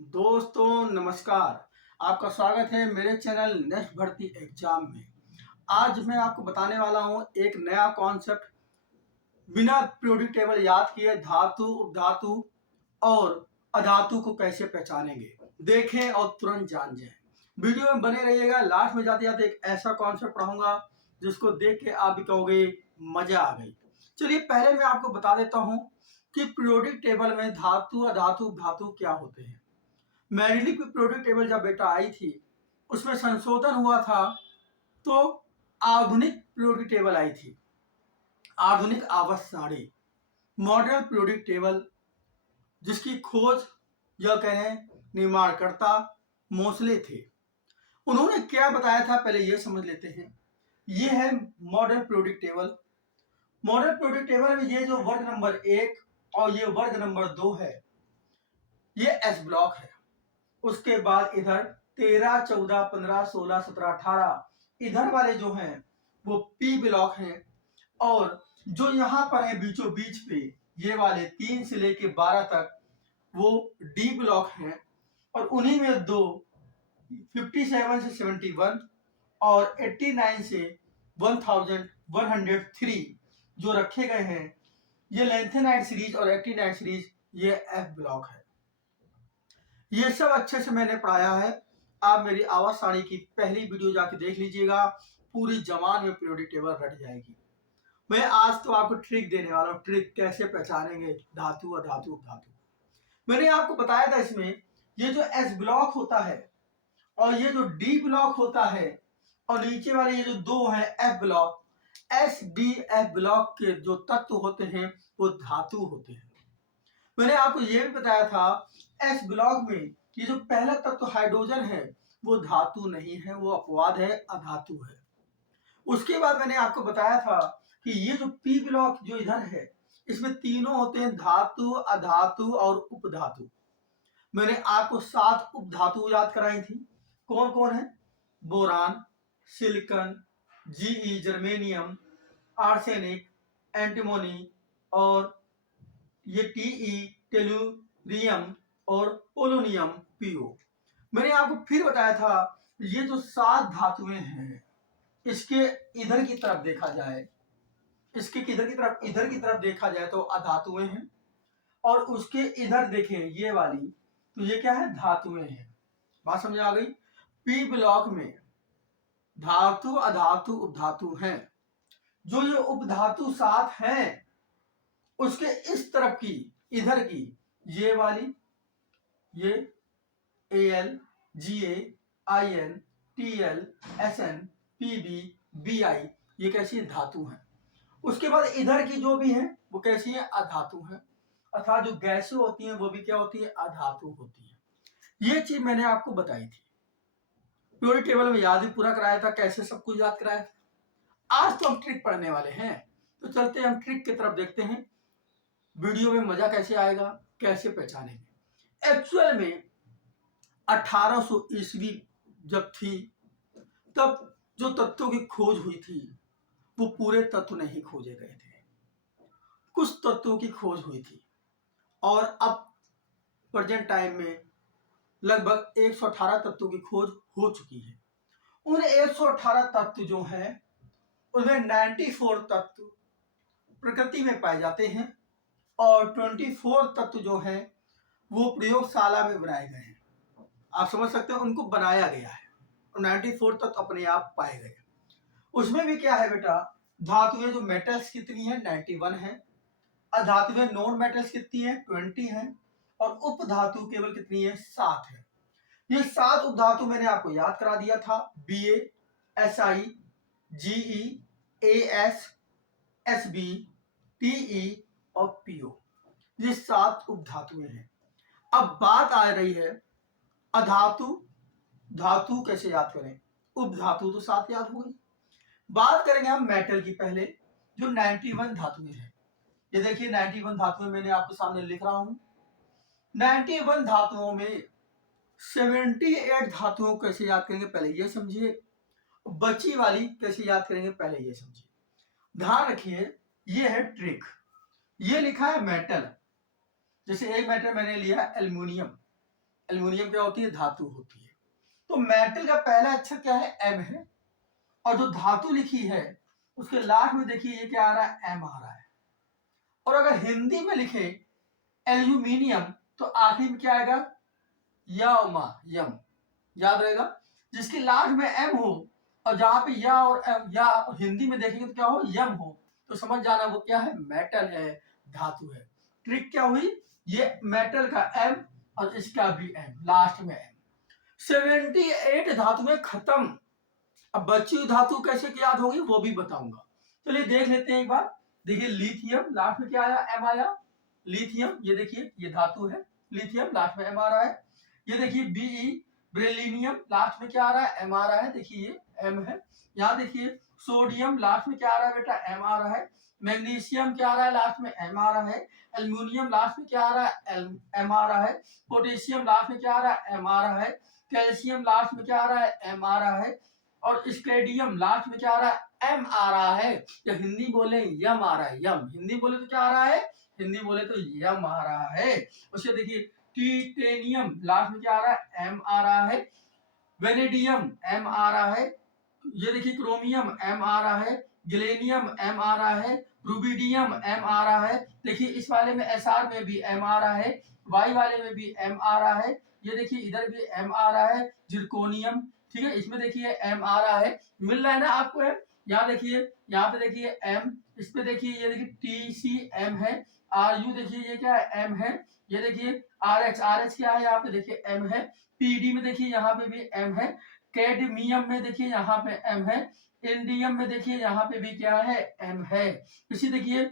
दोस्तों नमस्कार। आपका स्वागत है मेरे चैनल नेक्स्ट भर्ती एग्जाम में। आज मैं आपको बताने वाला हूं एक नया कॉन्सेप्ट। बिना पीरियोडिक टेबल याद किए धातु, उपधातु और अधातु को कैसे पहचानेंगे, देखें और तुरंत जान जाएं। वीडियो में बने रहिएगा। लास्ट में जाते जाते एक ऐसा कॉन्सेप्ट पढ़ाऊंगा जिसको देख के आप भी कहोगे मजा आ गई। चलिए पहले मैं आपको बता देता हूं कि पीरियोडिक टेबल में धातु, अधातु, उपधातु क्या होते हैं। मैरिली की पीरियोडिक टेबल जब बेटा आई थी उसमें संशोधन हुआ था, तो आधुनिक पीरियोडिक टेबल आई थी, आधुनिक आवर्त सारणी, मॉडर्न पीरियोडिक टेबल, जिसकी खोज या कहें निर्माणकर्ता मोसले थे। उन्होंने क्या बताया था पहले ये समझ लेते हैं। ये है modern periodic table. Modern periodic table में ये जो वर्ग नंबर 1 और ये वर्ग नंबर 2 है, ये एस ब्लॉक है। उसके बाद इधर 13, 14, 15, 16, 17, 18 इधर वाले जो हैं वो पी ब्लॉक हैं, और जो यहाँ पर है बीचों बीच पे ये वाले 3 से लेके 12 तक वो डी ब्लॉक हैं। और उन्हीं में दो 57 से 71 और 89 से 1103 जो रखे गए हैं, ये लेंथेनाइट सीरीज और एक्टिनाइट सीरीज, ये एफ ब्लॉक है। ये सब अच्छे से मैंने पढ़ाया है। आप मेरी आवाज सारणी की पहली वीडियो जाके देख लीजिएगा, पूरी जबान में पीरियोडिक टेबल रट जाएगी। मैं आज तो आपको ट्रिक देने वाला हूँ, ट्रिक कैसे पहचानेंगे धातु, अधातु, उपधातु। मैंने आपको बताया था इसमें ये जो एस ब्लॉक होता है और ये जो डी ब्लॉक होता है और नीचे वाले ये जो दो हैं F block, S D F block के जो तत्व होते हैं वो धातु होते हैं। मैंने आपको ये भी बताया था एस ब्लॉक में ये जो पहला तत्व हाइड्रोजन है वो धातु नहीं है, वो अपवाद है, अधातु है। उसके बाद मैंने आपको बताया था कि ये जो पी ब्लॉक जो इधर है इसमें तीनों होते हैं धातु, अधातु और उपधातु। मैंने आपको 7 उपधातु याद कराई थी। कौन कौन है? Boron, silicon, GE germanium, arsenic, antimony और ये टीई टेलुरियम और पोलोनियम पीओ। मैंने आपको फिर बताया था ये जो 7 धातुएं हैं, इसके इधर की तरफ देखा जाए, इसके इधर की तरफ देखा जाए तो अधातुएं हैं, और उसके इधर देखें ये वाली, तो ये क्या है? धातुएं हैं। बात समझ आ गई? पी ब्लॉक में धातु, अधातु, उपधातु हैं। जो ये उपधातु 7 हैं उसके इस तरफ की, इधर की ये वाली, ये L, GA, IN, TL, SN, PB, BI, ये कैसी है? धातु हैं। उसके बाद इधर की जो भी है वो कैसी है? अधातु है। अर्थात जो गैसें होती हैं वो भी क्या होती है? अधातु होती है। ये चीज मैंने आपको बताई थी, पीरियोडिक टेबल में याद भी पूरा कराया था, कैसे सब कुछ याद कराया था। आज तो हम ट्रिक पढ़ने वाले हैं, तो चलते हैं हम ट्रिक की तरफ, देखते हैं वीडियो में मजा कैसे आएगा, कैसे पहचानेंगे। एक्चुअल में 1800 ईस्वी जब थी तब जो तत्वों की खोज हुई थी वो पूरे तत्व नहीं खोजे गए थे, कुछ तत्वों की खोज हुई थी। और अब प्रेजेंट टाइम में लगभग 118 तत्वों की खोज हो चुकी है। उन 118 तत्व जो हैं उनमें 94 तत्व प्रकृति में पाए जाते हैं और 24 तत्व जो हैं वो प्रयोगशाला में बनाए गए हैं। आप समझ सकते हैं, उनको बनाया गया है, और 94 तत्व अपने आप पाए गए। उसमें भी क्या है बेटा? धातुएं जो मेटल्स कितनी है? 91 है। अधातुएं नॉन मेटल्स कितनी है? 20 है। और उपधातु केवल कितनी है? 7 है। ये 7 उपधातु मैंने आपको याद करा दिया था, BA, SI, GE, AS, SB, TE और पीओ, ये 7 उपधातुएं हैं। अब बात आ रही है अधातु, धातु कैसे याद करें? उपधातु तो 7 याद हो गई। बात करेंगे हम मेटल की पहले, जो 91 धातुएं हैं। ये देखिए 91 धातुएं मैंने आपके सामने लिख रहा हूं। 91 धातुओं में 78 धातुओं को कैसे याद करेंगे पहले ये समझिए, बची वाली कैसे याद करेंगे पहले ये समझिए। ध्यान रखिए, ये है ट्रिक। ये लिखा है मेटल, जैसे एक मेटल मैंने लिया एल्युमिनियम, एल्युमिनियम क्या होती है, धातु होती है। तो मेटल का पहला अक्षर क्या है, एम है, और जो धातु लिखी है उसके लास्ट में देखिए ये क्या आ रहा है, एम आ रहा है। और अगर हिंदी में लिखे एल्यूमिनियम तो आखिरी में क्या आएगा, यम, याद रहेगा। जिसकी लास्ट में एम हो और जहां पे या और एम, या हिंदी में देखेंगे तो क्या हो, यम हो, तो समझ जाना वो क्या है, मेटल है, धातु है। ट्रिक क्या हुई, ये मेटल का एम और इसका भी एम, लास्ट में एम। 78 धातुएं खत्म। अब बची हुई धातु कैसे याद होगी वो भी बताऊंगा। चलिए देख लेते हैं एक बार। देखिए लिथियम, लास्ट में क्या आया, एम आया। लिथियम, ये देखिए ये धातु है, लिथियम लास्ट में एम आ रहा है। ये देखिए बीई, बेरिलियम, लास्ट में क्या आ रहा है, एम आ रहा है, देखिए ये एम है। यहाँ देखिए सोडियम, लास्ट में क्या आ रहा है बेटा, एम आ रहा है। मैग्नीशियम क्या आ रहा है, लास्ट में एम आ रहा है। एल्यूमिनियम लास्ट में क्या आ रहा है, एम आ रहा है। पोटेशियम लास्ट में क्या आ रहा है, एम आ रहा है। कैल्शियम लास्ट में क्या आ रहा है, एम आ रहा है। और स्केडियम लास्ट में क्या आ रहा है, एम आ रहा है। या हिंदी बोले यम आ रहा है, यम। हिंदी बोले तो क्या आ रहा है, हिंदी बोले तो यम आ रहा है। उसके देखिए टिटेनियम, लास्ट में क्या आ रहा है, एम आ रहा है। वेनेडियम एम आ रहा है। ये देखिए क्रोमियम एम आ रहा है। गिलेनियम एम आ रहा है। रुबिडियम एम आ रहा है। देखिए इस वाले में एसआर में भी एम आ रहा है, वाई वाले में भी एम आ रहा है। ये देखिए इधर भी एम आ रहा है। जिरकोनियम, ठीक है, इसमें देखिए एम आ रहा है। मिल रहा है ना आपको एम। यहाँ देखिए, यहाँ पे देखिए एम, इस पे देखिए ये देखिए टी सी एम है। आर यू देखिए ये क्या है, एम है। ये देखिए आर एच क्या है, यहाँ पे देखिए एम है। पीडी में देखिए यहाँ पे भी एम है। कैडमियम में देखिए यहाँ पे एम है। इंडियम में देखिए यहाँ पे भी क्या है, एम है। इसी देखिए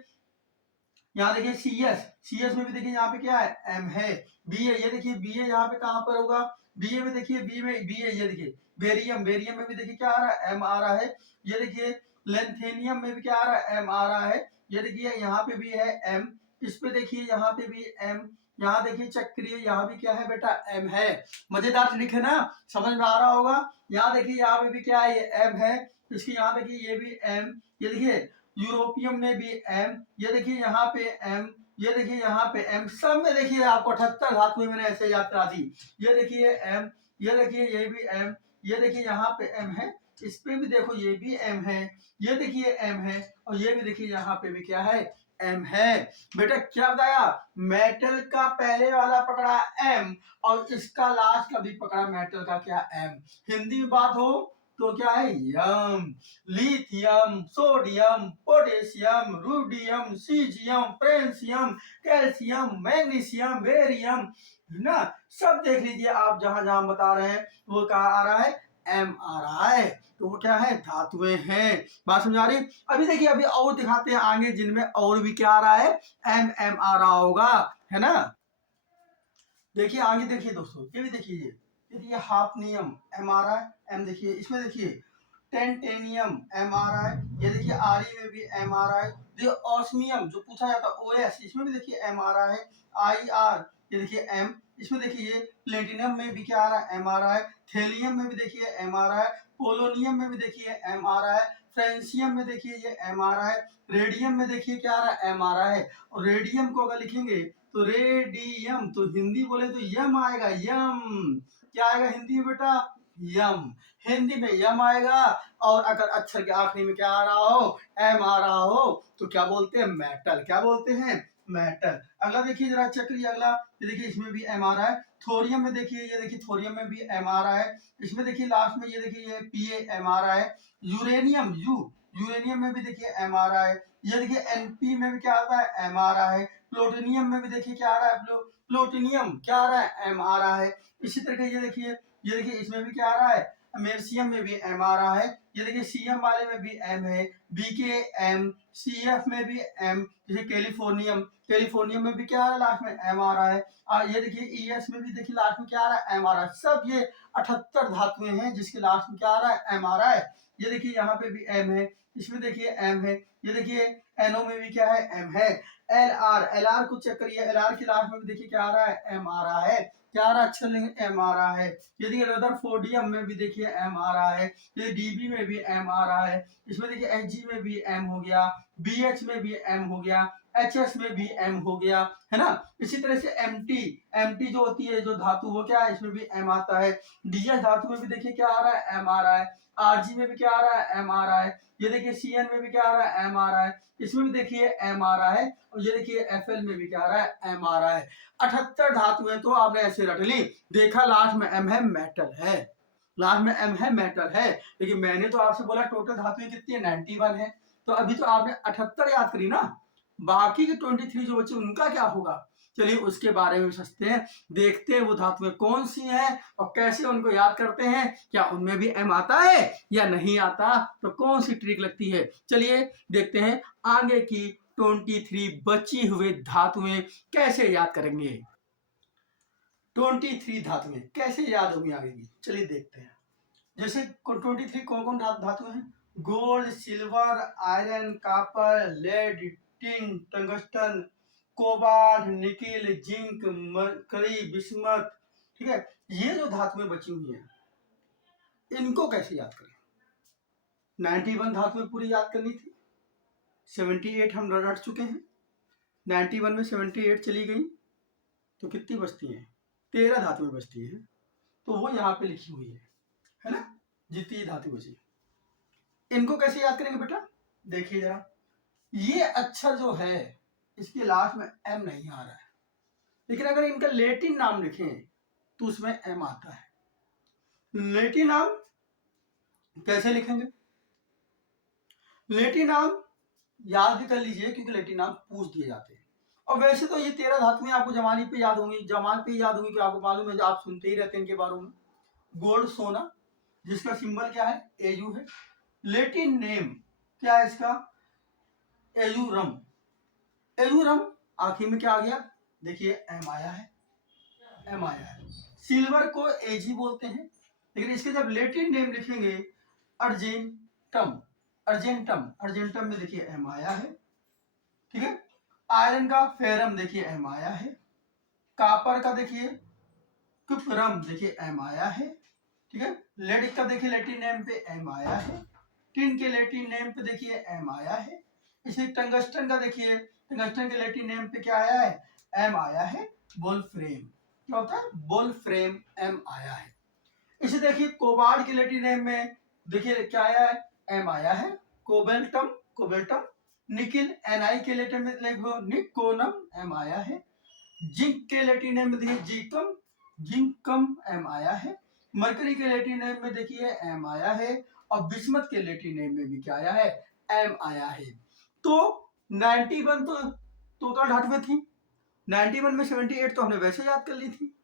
यहाँ देखिए सी एस में भी देखिए यहाँ पे क्या है, एम है। बी ए, ये देखिए बी ए यहाँ पे कहाँ पर होगा, बी ए में देखिए, बी ए, ये देखिए बेरियम में भी देखिए क्या आ रहा है, एम आ रहा है। ये देखिए लेंथेनियम में भी क्या आ रहा है, एम आ रहा है। ये देखिए यहाँ पे भी है एम। इस पे देखिए यहाँ पे भी एम। यहाँ देखिए चक्रीय, यहाँ भी क्या है बेटा, एम है। मजेदार लिखे ना, समझ में आ रहा होगा। यहाँ देखिए यहाँ पे भी क्या है, ये एम है। इसकी यहाँ देखिए ये भी एम। ये देखिए यूरोपियम में भी एम। ये देखिए यहाँ पे एम। ये देखिए यहाँ पे एम। सब में देखिए आपको 78 धातुएं मैंने ऐसे याद करा दी। ये देखिए एम। ये देखिए ये भी एम। ये देखिए यहाँ पे एम है। इस पे भी देखो ये भी एम है। ये देखिए एम है। और ये भी देखिए यहाँ पे भी क्या है, एम है। बेटा क्या बताया, मेटल का पहले वाला पकड़ा एम और इसका लास्ट का भी पकड़ा मेटल का क्या, एम। हिंदी में बात हो तो क्या है, यम। Lithium, sodium, potassium, rubidium, caesium, francium, calcium, magnesium, barium, ना सब देख लीजिए आप, जहां जहां बता रहे हैं वो क्या आ रहा है, एम आ रहा है। तो वो क्या है, धातुएं हैं। बात समझ आ रही। अभी देखिए अभी और दिखाते हैं आगे जिनमें और भी क्या आ रहा है, एम एम आ रहा होगा, है ना। देखिए आगे देखिए दोस्तों, ये भी देखिए ये देखिए हाफनियम एम आ रहा है, एम देखिए। इसमें देखिए टेंटेनियम एम आ रहा है। ये देखिए आरी में भी एम आ रहा है। देखिए ऑस्मियम जो पूछा जाता है ओएस, इसमें भी देखिए एम आ रहा है। आई आर, ये देखिए एम। इसमें देखिए ये प्लेटिनम में भी क्या आ रहा है, एम आ रहा है। थेलियम में भी देखिए एम आ रहा है। पोलोनियम में भी देखिए एम आ रहा है। फ्रेंसियम में देखिए ये एम आ रहा है। रेडियम में देखिए क्या आ रहा है, एम आ रहा है। और रेडियम को अगर लिखेंगे तो रेडियम, तो हिंदी बोले तो यम आएगा, यम। क्या आएगा हिंदी में बेटा, यम। हिंदी में यम आएगा। और अगर अक्षर के आखिरी में क्या आ रहा हो, एम आ रहा हो, तो क्या बोलते हैं, मेटल। क्या बोलते हैं, मेटल। अगला देखिए जरा चक्री, अगला ये देखिए इसमें भी एम आ रहा है। थोरियम में देखिए, ये देखिए थोरियम में भी एम आ रहा है। इसमें देखिए लास्ट में ये देखिए ये पी एम आ रहा है। यूरेनियम यूरेनियम में भी देखिए एम आ रहा है। ये देखिए एनपी में भी क्या आता है, एम आ रहा है। प्लूटोनियम में भी देखिए क्या आ रहा है, प्लूटोनियम क्या आ रहा है, एम आ रहा है। इसी तरह ये देखिए इसमें भी क्या आ रहा है, अमेरिशियम में भी एम आ रहा है। ये देखिए सीएम वाले में भी एम है। बीके एम, सीएफ में भी एम। जैसे कैलिफोर्नियम में भी क्या आ रहा है, लास्ट में एम आ रहा है। ये देखिए ईएस में भी देखिए लास्ट में क्या आ रहा है, एम आ रहा है। सब ये 78 धातुएं हैं जिसके लास्ट में क्या आ रहा है, एम आ रहा है। ये देखिए यहाँ पे भी एम है, इसमें देखिए एम है। ये देखिए एनओ में भी क्या है, एम है। एल आर को चेक करिए, एल आर की लास्ट में भी देखिए क्या आ रहा है, एम आ रहा है। क्या आ रहा है, अक्षर लिंग एम आ रहा है। यदि रदरफोर्डियम में भी देखिए एम आ रहा है। ये डीबी में भी एम आ रहा है। इसमें देखिए एच में भी एम हो गया। बीएच में भी एम हो गया। HS में भी M हो गया, है ना। इसी तरह से MT जो होती है जो धातु, वो क्या है, इसमें भी M आता है। DS धातु में भी देखिए क्या आ रहा है, M आ रहा है। RG में भी क्या आ रहा है, M आ रहा है। ये देखिए CN में भी क्या आ रहा है, M आ रहा है। इसमें भी देखिए M आ रहा है। और ये देखिए FL में भी क्या आ रहा है, M आ रहा है। 78 धातुएं तो आपने ऐसे रट ली, देखा लास्ट में M है, मेटल है, लास्ट में M है, मेटल है। लेकिन मैंने तो आपसे बोला टोटल धातुएं कितनी है, 91 है। तो अभी तो आपने 78 याद करी ना, बाकी के 23 जो बचे उनका क्या होगा। चलिए उसके बारे में सोचते हैं, देखते हैं वो धातुएं कौन सी हैं और कैसे उनको याद करते हैं, क्या उनमें भी M आता है या नहीं आता, तो कौन सी ट्रिक लगती है। चलिए देखते हैं आगे की 23 बची हुई धातुएं कैसे याद करेंगे। 23 धातुएं कैसे याद होंगी आगे की, चलिए देखते हैं। जैसे 23 कौन कौन धातु हैं, gold, silver, iron, copper, lead, tin, tungsten, cobalt, nickel, zinc, mercury, bismuth. ठीक है, ये जो धातुएं बची हुई हैं इनको कैसे याद करें। 91 धातुएं पूरी याद करनी थी, 78 हम रट चुके हैं। 91 में 78 चली गई तो कितनी बचती हैं, 13 धातुएं बचती हैं। तो वो यहाँ पे लिखी हुई है ना, जितनी धातु बची। इनको कैसे याद करेंगे बेटा, देखिए जरा, ये अक्षर जो है इसके लास्ट में M नहीं आ रहा है, लेकिन अगर इनका लैटिन नाम लिखें तो उसमें M आता है। लैटिन नाम कैसे लिखेंगे, लैटिन नाम याद भी कर लीजिए क्योंकि लैटिन नाम पूछ दिए जाते हैं। और वैसे तो ये 13 धातुएं आपको जमानी पे याद होंगी, जमान पे याद होंगी, कि आपको मालूम है, आप सुनते ही रहते हैं इनके बारे में। गोल्ड सोना, जिसका सिंबल क्या है, AU है। लैटिन नेम क्या है इसका, एयूरम। एयूरम आखिर में क्या आ गया, देखिए M आया है, M आया है। सिल्वर को AG बोलते हैं, लेकिन इसके जब लैटिन नेम लिखेंगे अर्जेंटम, अर्जेंटम, अर्जेंटम में देखिए M आया है। ठीक है, आयरन का फेरम देखिए M आया है। कॉपर का देखिए कुपरम, देखिए M आया है। ठीक है, लेड का देखिए लैटिन नेम पे M आया है। टिन के लैटिन नेम पे देखिए M आया है। इसी टंगस्टन का देखिए, टंगस्टन के लैटिन नेम पे क्या आया है, M आया है। वोल्फ्रेम, क्या होता है, वोल्फ्रेम, M आया है। इसे देखिए कोबाल्ट के लैटिन नेम में देखिए क्या आया है, M आया है। कोबाल्टम, कोबाल्टम। निकिल Ni के लैटिन में देखो निकोनम, M आया है। जिंक के लैटिन नेम में देखिए जिंकम, जिंकम, M आया है। मरकरी के लैटिन नेम में देखिए M आया है। और बिस्मथ के लैटिन नेम में भी क्या आया है, M आया है। तो 91 तो टोटल धातुएं थी, 91 में 78 तो हमने वैसे याद कर ली थी।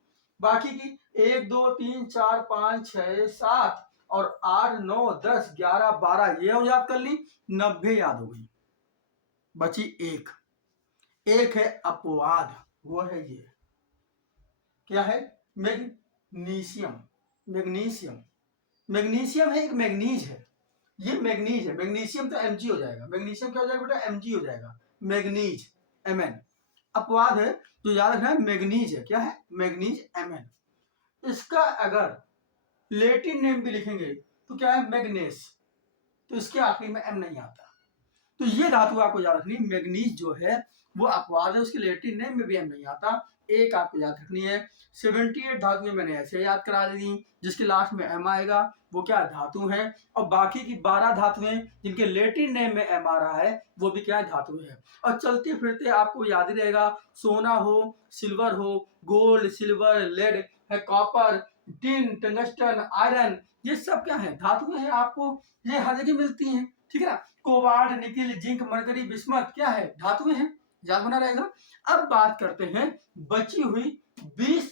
बाकी की 1 2 3 4 5 6 7 और 8 9 10 11 12 ये हम याद कर ली, 90 याद हो गई। बची एक है अपवाद, वो है ये, क्या है, मैग्नीशियम। मैग्नीशियम, मैग्नीशियम है, एक मैग्नीज है, ये मैग्नीज है। मैग्नीशियम तो Mg हो जाएगा, मैग्नीशियम क्या हो जाएगा बेटा, Mg हो जाएगा, मैग्नीज Mn। अपवाद है तो याद रखना है, मैग्नीज है, क्या है, मैग्नीज Mn। इसका अगर लैटिन नेम भी लिखेंगे तो क्या है, मैग्नेस, तो इसके आखिरी में M नहीं आता। तो ये धातु आपको याद रखनी, मैग्नीज जो है वो अपवाद है, उसके लैटिन नेम में भी M नहीं आता। एक आपको याद रखनी है, 78 धातुएं मैंने ऐसे याद करा दी, जिसके लास्ट में M आएगा वो क्या धातु है। और बाकी की 12 धातुएं जिनके लैटिन नेम में M आ रहा है वो भी क्या धातु है। और चलते फिरते आपको याद ही रहेगा, सोना हो, सिल्वर हो, गोल्ड, सिल्वर, लेड है, कॉपर, टिन, टंगस्टन, आयरन, ये सब क्या है, धातुएं हैं, आपको ये हर जगह मिलती हैं। ठीक है ना, cobalt, nickel, zinc, mercury, bismuth क्या है, धातुएं हैं, याद बना रहेगा। अब बात करते हैं बची हुई 20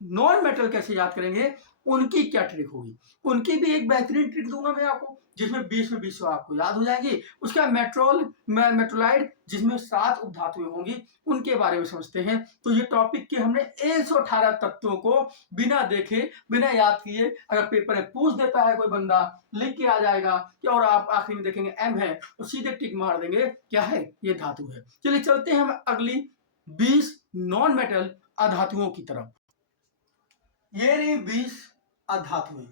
नॉन मेटल कैसे याद करेंगे, उनकी क्या ट्रिक होगी। उनकी भी एक बेहतरीन ट्रिक दूंगा मैं आपको, जिसमें 20 में 20 आपको याद हो जाएगी। उसका मेट्रोलाइड जिसमें 7 उपधातुएं होंगी, उनके बारे में समझते हैं। तो ये टॉपिक के हमने 118 तत्वों को बिना देखे, बिना याद किए, अगर पेपर में पूछ देता है कोई बंदा, लिख के आ जाएगा कि, और आप आखिर में देखेंगे M है तो सीधे टिक मार देंगे, क्या है, ये धातु है। चलिए चलते हैं हम अगली 20 नॉन मेटल अधातुओं की तरफ। ये रही 20 अधातुएं।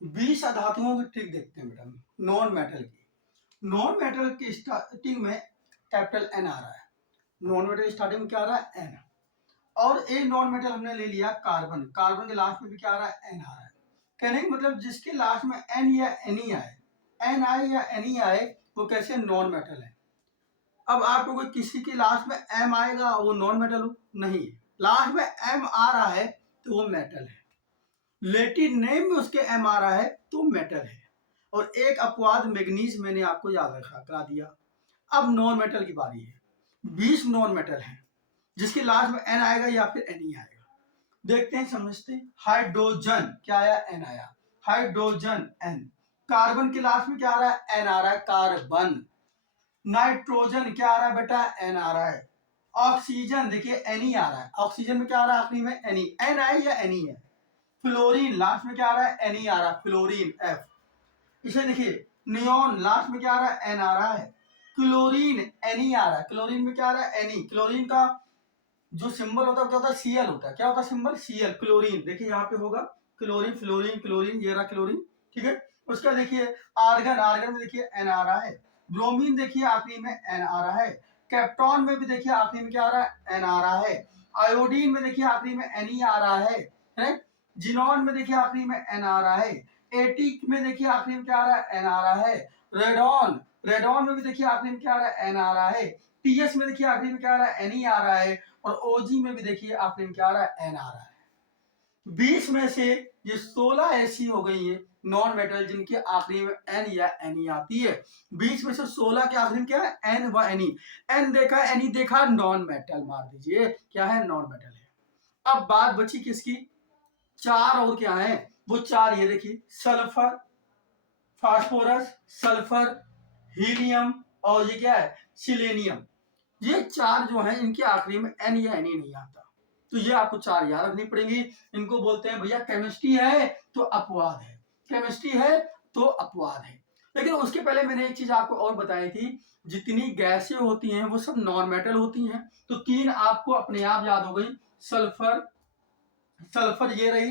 20 अधातुओं की ट्रिक देखते हैं बेटा, नॉन मेटल की। नॉन मेटल की स्टार्टिंग में कैपिटल एन आ रहा है, नॉन मेटल स्टार्टिंग में क्या आ रहा है एन, और एक नॉन मेटल हमने ले लिया कार्बन, कार्बन के लास्ट में भी क्या आ रहा है एन आ रहा है। कहने का मतलब जिसके लास्ट में एन या एन ही आए, एन आए या एन ही आए, वो कैसे नॉन मेटल है। अब आपको कोई किसी के लास्ट में एम आएगा वो नॉन मेटल हो नहीं, लास्ट में एम आ रहा है तो वो मेटल है, लेटिन नेम में उसके एम आ रहा है तो मेटल है। और एक अपवाद मैग्नीज मैंने आपको याद रखा करा दिया। अब नॉन मेटल की बारी है, 20 नॉन मेटल है जिसके लास्ट में एन आएगा या फिर एन ही आएगा। देखते हैं समझते हैं। हाइड्रोजन क्या आया एन आया, हाइड्रोजन एन। कार्बन के लास्ट में क्या आ रहा है एन आ रहा है कार्बन। नाइट्रोजन क्या आ रहा है बेटा एन आ रहा है। ऑक्सीजन देखिए एन ही आ रहा है, ऑक्सीजन में क्या आ रहा है आखिरी में एन ही, एन आए या एन ही है। फ्लोरीन लास्ट में क्या आ रहा है एन ही आ रहा है, फ्लोरीन एफ। इसे देखिए नियोन लास्ट में क्या आ रहा है एन आ रहा है, क्लोरीन एन ही आ रहा है, क्लोरीन में क्या आ रहा है एन ही। क्लोरीन का जो सिंबल होता है क्या होता है सीएल होता है, क्या होता है सिंबल सीएल। क्लोरीन देखिए यहाँ पे होगा क्लोरीन, फ्लोरीन क्लोरीन, ये रहा क्लोरीन, ठीक है। उसका देखिए आर्गन, आर्गन में देखिए एन आ रहा है। ब्रोमीन देखिए आखिरी में एन आ रहा है। कैप्टॉन में भी देखिए आखिरी में क्या आ रहा है एन आ रहा है। आयोडीन में देखिए आखिरी में एन ही आ रहा है। जिनॉन में देखिए आखिरी में एन आ रहा है। एटिक में देखिए आखिरी में क्या आ रहा है एन आ रहा है। रेडॉन, रेडॉन में भी देखिए आखिरी में क्या आ रहा है एन आ रहा है। टीएस में देखिए आखिरी में क्या आ रहा है एन ही आ रहा है। और ओजी में भी देखिए आखिरी में क्या आ रहा है एन आ रहा है। 20 में से ये 16 ऐसी हो गई है नॉन मेटल जिनके आखिरी में एन या एन ई आती है। 20 में से 16 के आखिरी में क्या है एन व एन ई। एन देखा एन ई देखा, नॉन मेटल मार दीजिए, क्या है नॉन मेटल है। अब बात बची किसकी, चार और क्या है वो चार, ये देखिए सल्फर, फास्फोरस, सल्फर, हीलियम और ये क्या है सिलेनियम। ये चार जो हैं इनके आखिरी में एन या एन ही नहीं आता, तो ये आपको चार याद रखनी पड़ेंगी। इनको बोलते हैं भैया केमिस्ट्री है तो अपवाद है, केमिस्ट्री है तो अपवाद है। लेकिन उसके पहले मैंने एक चीज आपको और बताई थी, जितनी गैसें होती हैं वो सब नॉन मेटल होती हैं। तो तीन आपको अपने आप याद हो गई, सल्फर, सल्फर ये रही,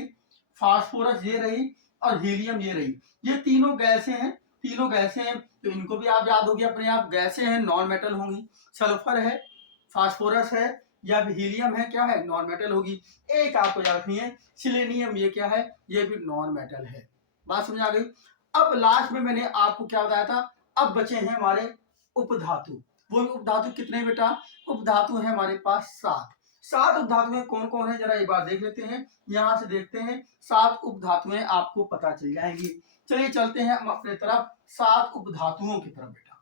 फास्फोरस ये रही और हीलियम ये रही। ये तीनों गैसें हैं, तीनों गैसें हैं तो इनको भी आप याद होगी अपने आप, गैसें हैं नॉन मेटल होंगी। सल्फर है, फास्फोरस है या हीलियम है, क्या है नॉन मेटल होगी। एक आपको याद रखनी है सिलेनियम, ये क्या है ये भी नॉन मेटल है। बात समझ आ गई। अब लास्ट में मैंने आपको क्या बताया था, अब बचे हैं हमारे उपधातु। वो उपधातु कितने बेटा, उपधातु है हमारे पास 7। 7 उपधातुएं कौन कौन है जरा एक बार देख लेते हैं, यहां से देखते हैं 7 उपधातुएं आपको पता चल जाएंगी। चलिए चलते हैं हम अपने तरफ 7 उपधातुओं की तरफ बेटा।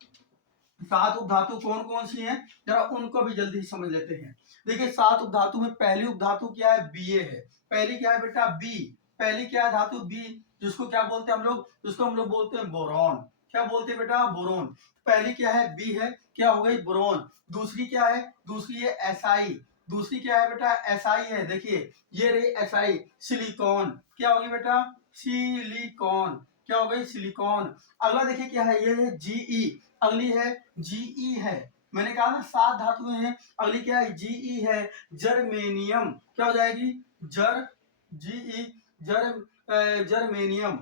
7 उपधातु कौन कौन सी हैं जरा उनको भी जल्दी समझ लेते हैं। देखिए 7 उपधातु में पहली उपधातु क्या है बीए है। पहली क्या है बेटा बी, पहली क्या है धातु बी, जिसको क्या बोलते हैं हम लोग, जिसको हम लोग बोलते हैं बोरॉन। क्या बोलते हैं बेटा बोरोन। पहली क्या है बी है, क्या हो गई बोरोन। दूसरी क्या है, दूसरी है एसआई, दूसरी क्या है बेटा एसआई है। देखिए ये रही एसआई। सिलिकॉन क्या होगी बेटा सिलिकॉन, क्या हो गई सिलिकॉन। अगला देखिए क्या है, ये है जीई, अगली है जीई है। मैंने कहा ना 7 धातुएं हैं, अगली क्या है जीई है। जर्मेनियम क्या हो जाएगी जर, जीई जर्मेनियम,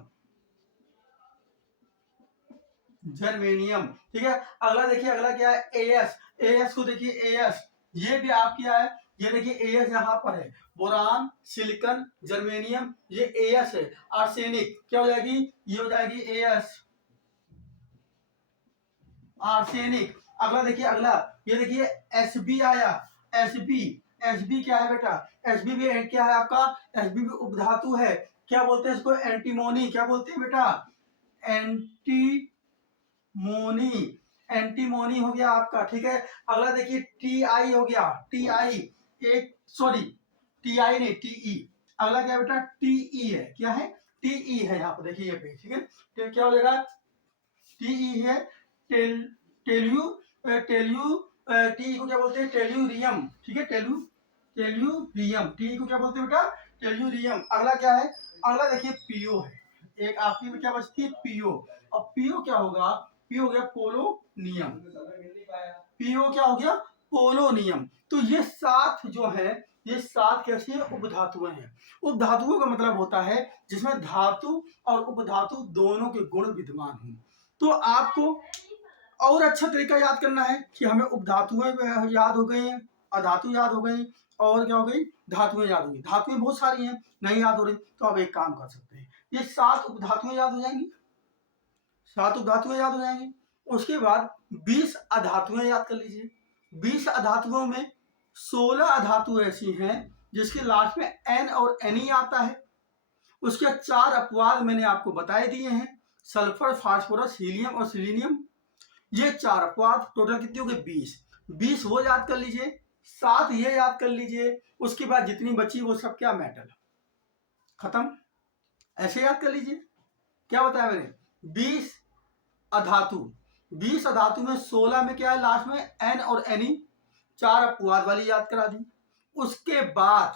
जर्मेनियम, ठीक है। अगला देखिए अगला क्या है एएस, एएस को देखिए एएस, ये भी आप क्या है, ये देखिए एएस यहाँ पर है। बोरान, सिलिकॉन, जर्मेनियम, ये एएस है। आर्सेनिक क्या हो जाएगी, ये हो जाएगी एएस, आर्सेनिक। अगला देखिए अगला, ये देखिए एसबी आया, एसबी, एसबी क्या है बेटा, एसबी भी क्या है आपका, एसबी भी उपधातु है। क्या बोलते हैं इसको एंटीमोनी, क्या बोलते हैं बेटा एंटीमोनी, एंटीमोनी हो गया आपका, ठीक है। अगला देखिए टी आई हो गया, टी आई, एक सॉरी टी आई नहीं टी ई। अगला क्या बेटा टी ई है, क्या है टी ई है यहाँ पर देखिए ये पे, ठीक है। तो क्या हो जाएगा टी ई है, टेल टेल्यू, टेल्यू, टी को क्या बोलते हैं टेल्यूरियम, ठीक है टेल्यू, टेल्यूरियम, टी को क्या बोलते हैं बेटा टेल्यूरियम। अगला क्या है, अगला देखिए पीओ है, एक आखिरी में क्या बचती है पीओ। अब पीओ क्या होगा, पी हो गया पोलोनियम, पीओ क्या हो गया पोलोनियम। तो ये 7 जो है ये 7 कैसी है उपधातुएं हैं। उपधातुओं का मतलब होता है जिसमें धातु और उपधातु दोनों के गुण विद्यमान हों। तो आपको और अच्छा तरीका याद करना है कि हमें उपधातुएं याद हो गई, अधातु याद हो गई, और क्या हो गई, धातुएं याद हो गई। धातुएं बहुत सारी हैं, नहीं याद हो रही तो आप एक काम कर सकते हैं, ये 7 उपधातुएं याद हो जाएंगी, 7 उपधातुएं याद हो जाएंगी। उसके बाद 20 अधातुएं याद कर लीजिए। 20 अधातुओं में 16 अधातु ऐसी हैं जिसके लास्ट में एन और एनी आता है। उसके 4 अपवाद मैंने आपको बताए दिए हैं, सल्फर, फास्फोरस, हीलियम और सिलीनियम। ये 4 अपवाद, टोटल कितनी हो गई 20। 20 वो याद कर लीजिए, 7 ये याद कर लीजिए। उसके बाद जितनी बची वो सब क्या, मेटल, खत्म। ऐसे याद कर लीजिए। क्या बताया मैंने, 20 अधातु, 20 अधातु में 16 में क्या है, लास्ट में एन और एनी, 4 अपवाद वाली याद करा दी। उसके बाद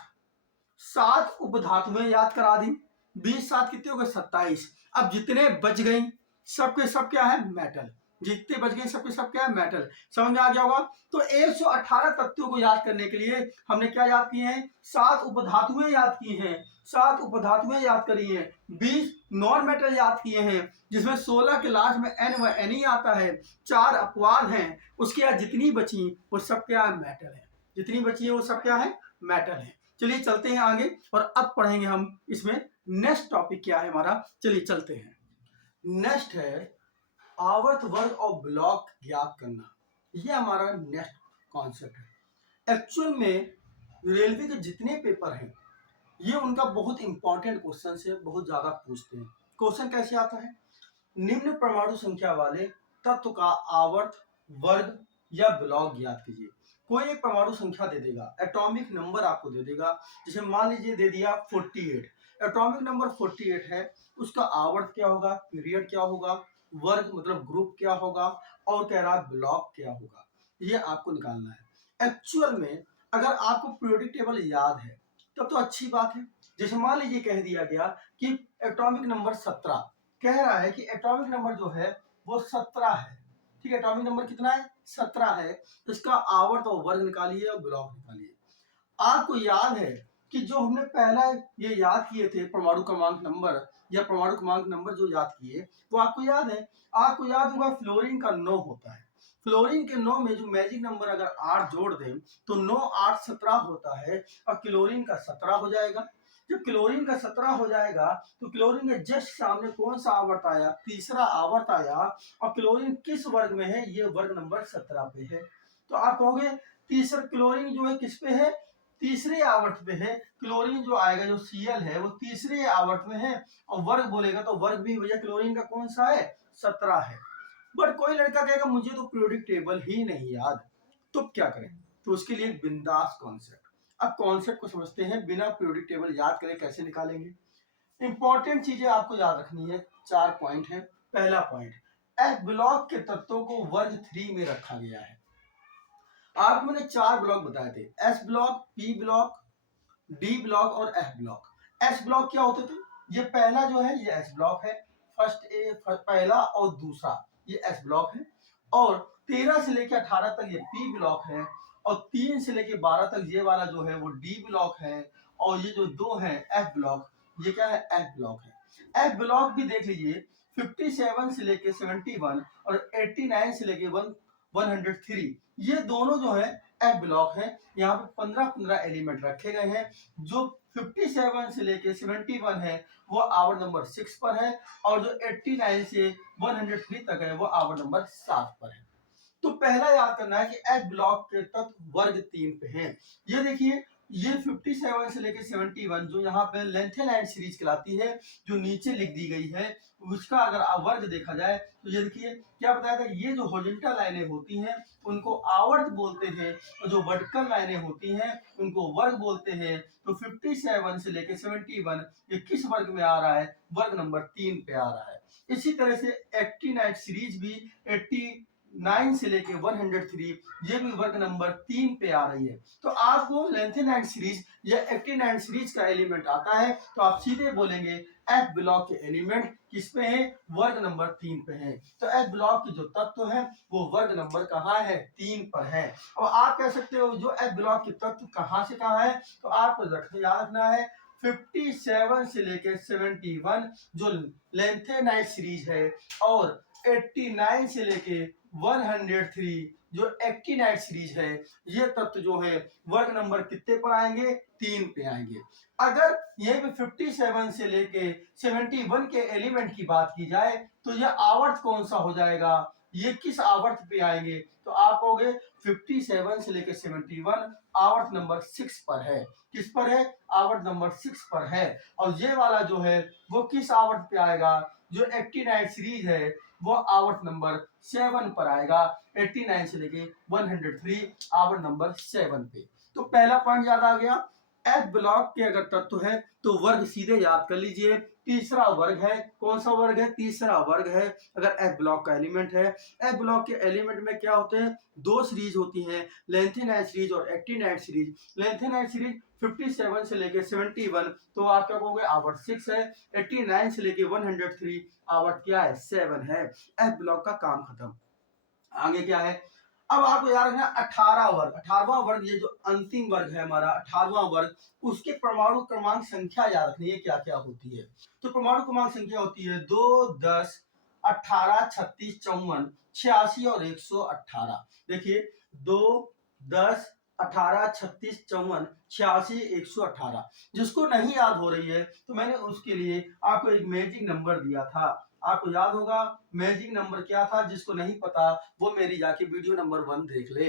7 उपधातुएं याद करा दी। 20 7 कितने हो गए, 27। अब जितने बच गई सबके सब क्या है, मेटल। जितने बच गए सबके सब क्या है, मेटल। समझ में आ गया होगा। तो 118 तत्वों को याद करने के लिए हमने क्या याद किए हैं, 7 उपधातुएं याद की हैं, 7 उपधातुएं याद करी हैं, 20 नॉन मेटल याद किए हैं जिसमें 16 के लास्ट में एन व एनी आता है, 4 अपवाद हैं। उसके बाद जितनी बची वो सब क्या है, मेटल है। जितनी बची है वो सब क्या है, मेटल है। चलिए चलते हैं आगे और अब पढ़ेंगे हम इसमें नेक्स्ट टॉपिक क्या है हमारा। चलिए चलते हैं। नेक्स्ट है आवर्त वर्ग और ब्लॉक ज्ञात करना। ये हमारा नेक्स्ट कॉन्सेप्ट है। एक्चुअल में रेलवे के जितने पेपर हैं ये उनका बहुत इंपॉर्टेंट क्वेश्चन से बहुत ज्यादा पूछते हैं। क्वेश्चन कैसे आता है, निम्न परमाणु संख्या वाले तत्व का आवर्त वर्ग या ब्लॉक ज्ञात कीजिए। कोई एक परमाणु संख्या दे देगा, एटॉमिक नंबर आपको दे देगा, जैसे मान लीजिए दे दिया 48, एटॉमिक नंबर 48 है, उसका आवर्त क्या होगा, पीरियड क्या होगा, वर्ग मतलब ग्रुप क्या होगा, और कह रहा ब्लॉक क्या होगा, ये आपको निकालना है। एक्चुअल में अगर आपको पीरियोडिक टेबल याद है तब तो अच्छी बात है। जैसे मान लीजिए कह दिया गया कि एटॉमिक नंबर 17, कह रहा है कि एटॉमिक नंबर जो है वो 17 है, ठीक है, एटॉमिक नंबर कितना है, 17 है। इसका आवर्त और वर्ग निकालिए और ब्लॉक निकालिए। आपको याद है कि जो हमने पहला ये याद किए थे परमाणु क्रमांक नंबर या परमाणु क्रमांक नंबर जो याद किए, वो आपको याद है, आपको याद होगा फ्लोरीन का 9 होता है। फ्लोरीन के 9 में जो मैजिक नंबर अगर 8 जोड़ दें तो 9 8 17 होता है, और क्लोरीन का 17 हो जाएगा। जब क्लोरीन का 17 हो जाएगा तो क्लोरीन के जस्ट सामने कौन सा आवर्त आया, तीसरा आवर्त आया, और क्लोरीन किस वर्ग में है, ये वर्ग नंबर 17 पे है। तो आप कहोगे तीसरा क्लोरीन जो है किस पे है, तीसरे आवर्त पे है। क्लोरीन जो आएगा जो Cl है वो तीसरे आवर्त में है, और वर्ग बोलेगा तो वर्ग भी भैया क्लोरीन का कौन सा है, 17 है। बट कोई लड़का कहेगा मुझे तो पीरियोडिक टेबल ही नहीं याद, तो क्या करें, तो उसके लिए बिंदास कॉन्सेप्ट। अब कॉन्सेप्ट को समझते हैं, बिना पीरियोडिक टेबल याद करे कैसे निकालेंगे। इंपॉर्टेंट चीजें आपको याद रखनी है, 4 पॉइंट है। पहला पॉइंट, एफ ब्लॉक के तत्वों को वर्ग 3 में रखा गया है। आपको मैंने 4 ब्लॉक बताए थे, S block, P block, D block और एफ ब्लॉक। एस ब्लॉक क्या होते थे, ये पहला जो है ये एस ब्लॉक है, पहला और दूसरा ये एस ब्लॉक है, और 13 से लेकर 18 तक ये पी ब्लॉक है, और 3 से लेकर 12 तक ये वाला जो है वो डी ब्लॉक है, और ये जो 2 है एफ ब्लॉक, ये क्या है, एफ ब्लॉक है। एफ ब्लॉक भी देख लीजिए 57 से लेकर 71 और 89 से लेकर 103, ये दोनों जो है एफ ब्लॉक है। यहाँ पे 15-15 एलिमेंट रखे गए हैं। जो 57 से लेके 71 है वो आवर नंबर 6 पर है, और जो 89 से 103 तक है वो आवर नंबर 7 पर है। तो पहला याद करना है कि एफ ब्लॉक के तत्व वर्ग 3 पे हैं। ये देखिए ये 57 से लेके 71 जो यहाँ पे लेंथेनाइड सीरीज कहलाती है, जो नीचे लिख दी गई है, उसका अगर वर्ग देखा जाए तो ये देखिए क्या बताया था, ये जो हॉरिजॉन्टल लाइनें होती हैं उनको आवर्त बोलते हैं, और जो वर्टिकल लाइनें होती हैं उनको वर्ग बोलते हैं। तो 57 से लेके 71 ये किस वर्ग में आ रहा है, वर्ग नंबर 3 पे आ रहा है। इसी तरह से एक्टिनाइड सीरीज भी 89 से लेके 103 ये भी वर्ग नंबर 3 पे आ रही है। तो आपको लेंथेनाइड सीरीज या एक्टिनाइड सीरीज का एलिमेंट आता है तो आप सीधे बोलेंगे एफ ब्लॉक के एलिमेंट किस पे हैं, वर्ग नंबर 3 पे हैं। तो एफ ब्लॉक के जो तत्व हैं वो वर्ग नंबर कहाँ है, 3 पर है। और आप कह सकते हो जो एफ ब्लॉक के तत्व कहाँ से कहाँ है, तो आपको याद रखना है 57 से लेकर 71 जो लेंथेनाइड सीरीज है, और 89 से लेके 103 जो एक्टिनाइड सीरीज है, ये तत्व जो है वर्ग नंबर कितने पर आएंगे? 3 पे आएंगे। अगर यही पे 57 से लेके 71 के एलिमेंट की बात की जाए तो यह आवर्त कौन सा हो जाएगा, ये किस आवर्त पे आएंगे? तो आप कहोगे 57 से लेके 71 आवर्त नंबर 6 पर है। किस पर है? आवर्त नंबर 6 पर है। और ये वाला जो है वो किस आवर्त पे आएगा? जो एक्टिनाइड सीरीज है वो आवर्त नंबर 7 पर आएगा। 89 से लेके 103 आवर्त नंबर 7 पे। तो पहला पॉइंट याद आ गया। एफ ब्लॉक के अगर तत्व है तो वर्ग सीधे याद कर लीजिए। तीसरा वर्ग है, कौन सा वर्ग है? तीसरा वर्ग है अगर एफ ब्लॉक का एलिमेंट है। एफ ब्लॉक के एलिमेंट में क्या होते हैं? दो सीरीज होती हैं, लेंथेनाइड सीरीज और एक्टिनाइड सीरीज। लेंथेनाइड सीरीज 57 से लेके 71 तो आप क्या कहोगे? आवर्त 6 है। 89 से लेके 103 आवर्त क्या है? 7 है। एफ ब्लॉक का काम खत्म। आगे क्या है? अब आपको याद रखना 18 वर्ग, 18वां वर्ग, ये जो अंतिम वर्ग है हमारा 18वां वर्ग, उसके परमाणु क्रमांक संख्या याद रखनी है क्या क्या होती है। तो परमाणु क्रमांक संख्या होती है 2, 10, 18, 36, 54, 86 और 118। देखिए 2, 10, 18, 36, 54, 86, 118। जिसको नहीं याद हो रही है तो मैंने उसके लिए आपको एक मैजिक नंबर दिया था। आपको याद होगा मैजिक नंबर क्या था? जिसको नहीं पता वो मेरी जाके वीडियो नंबर 1 देख ले।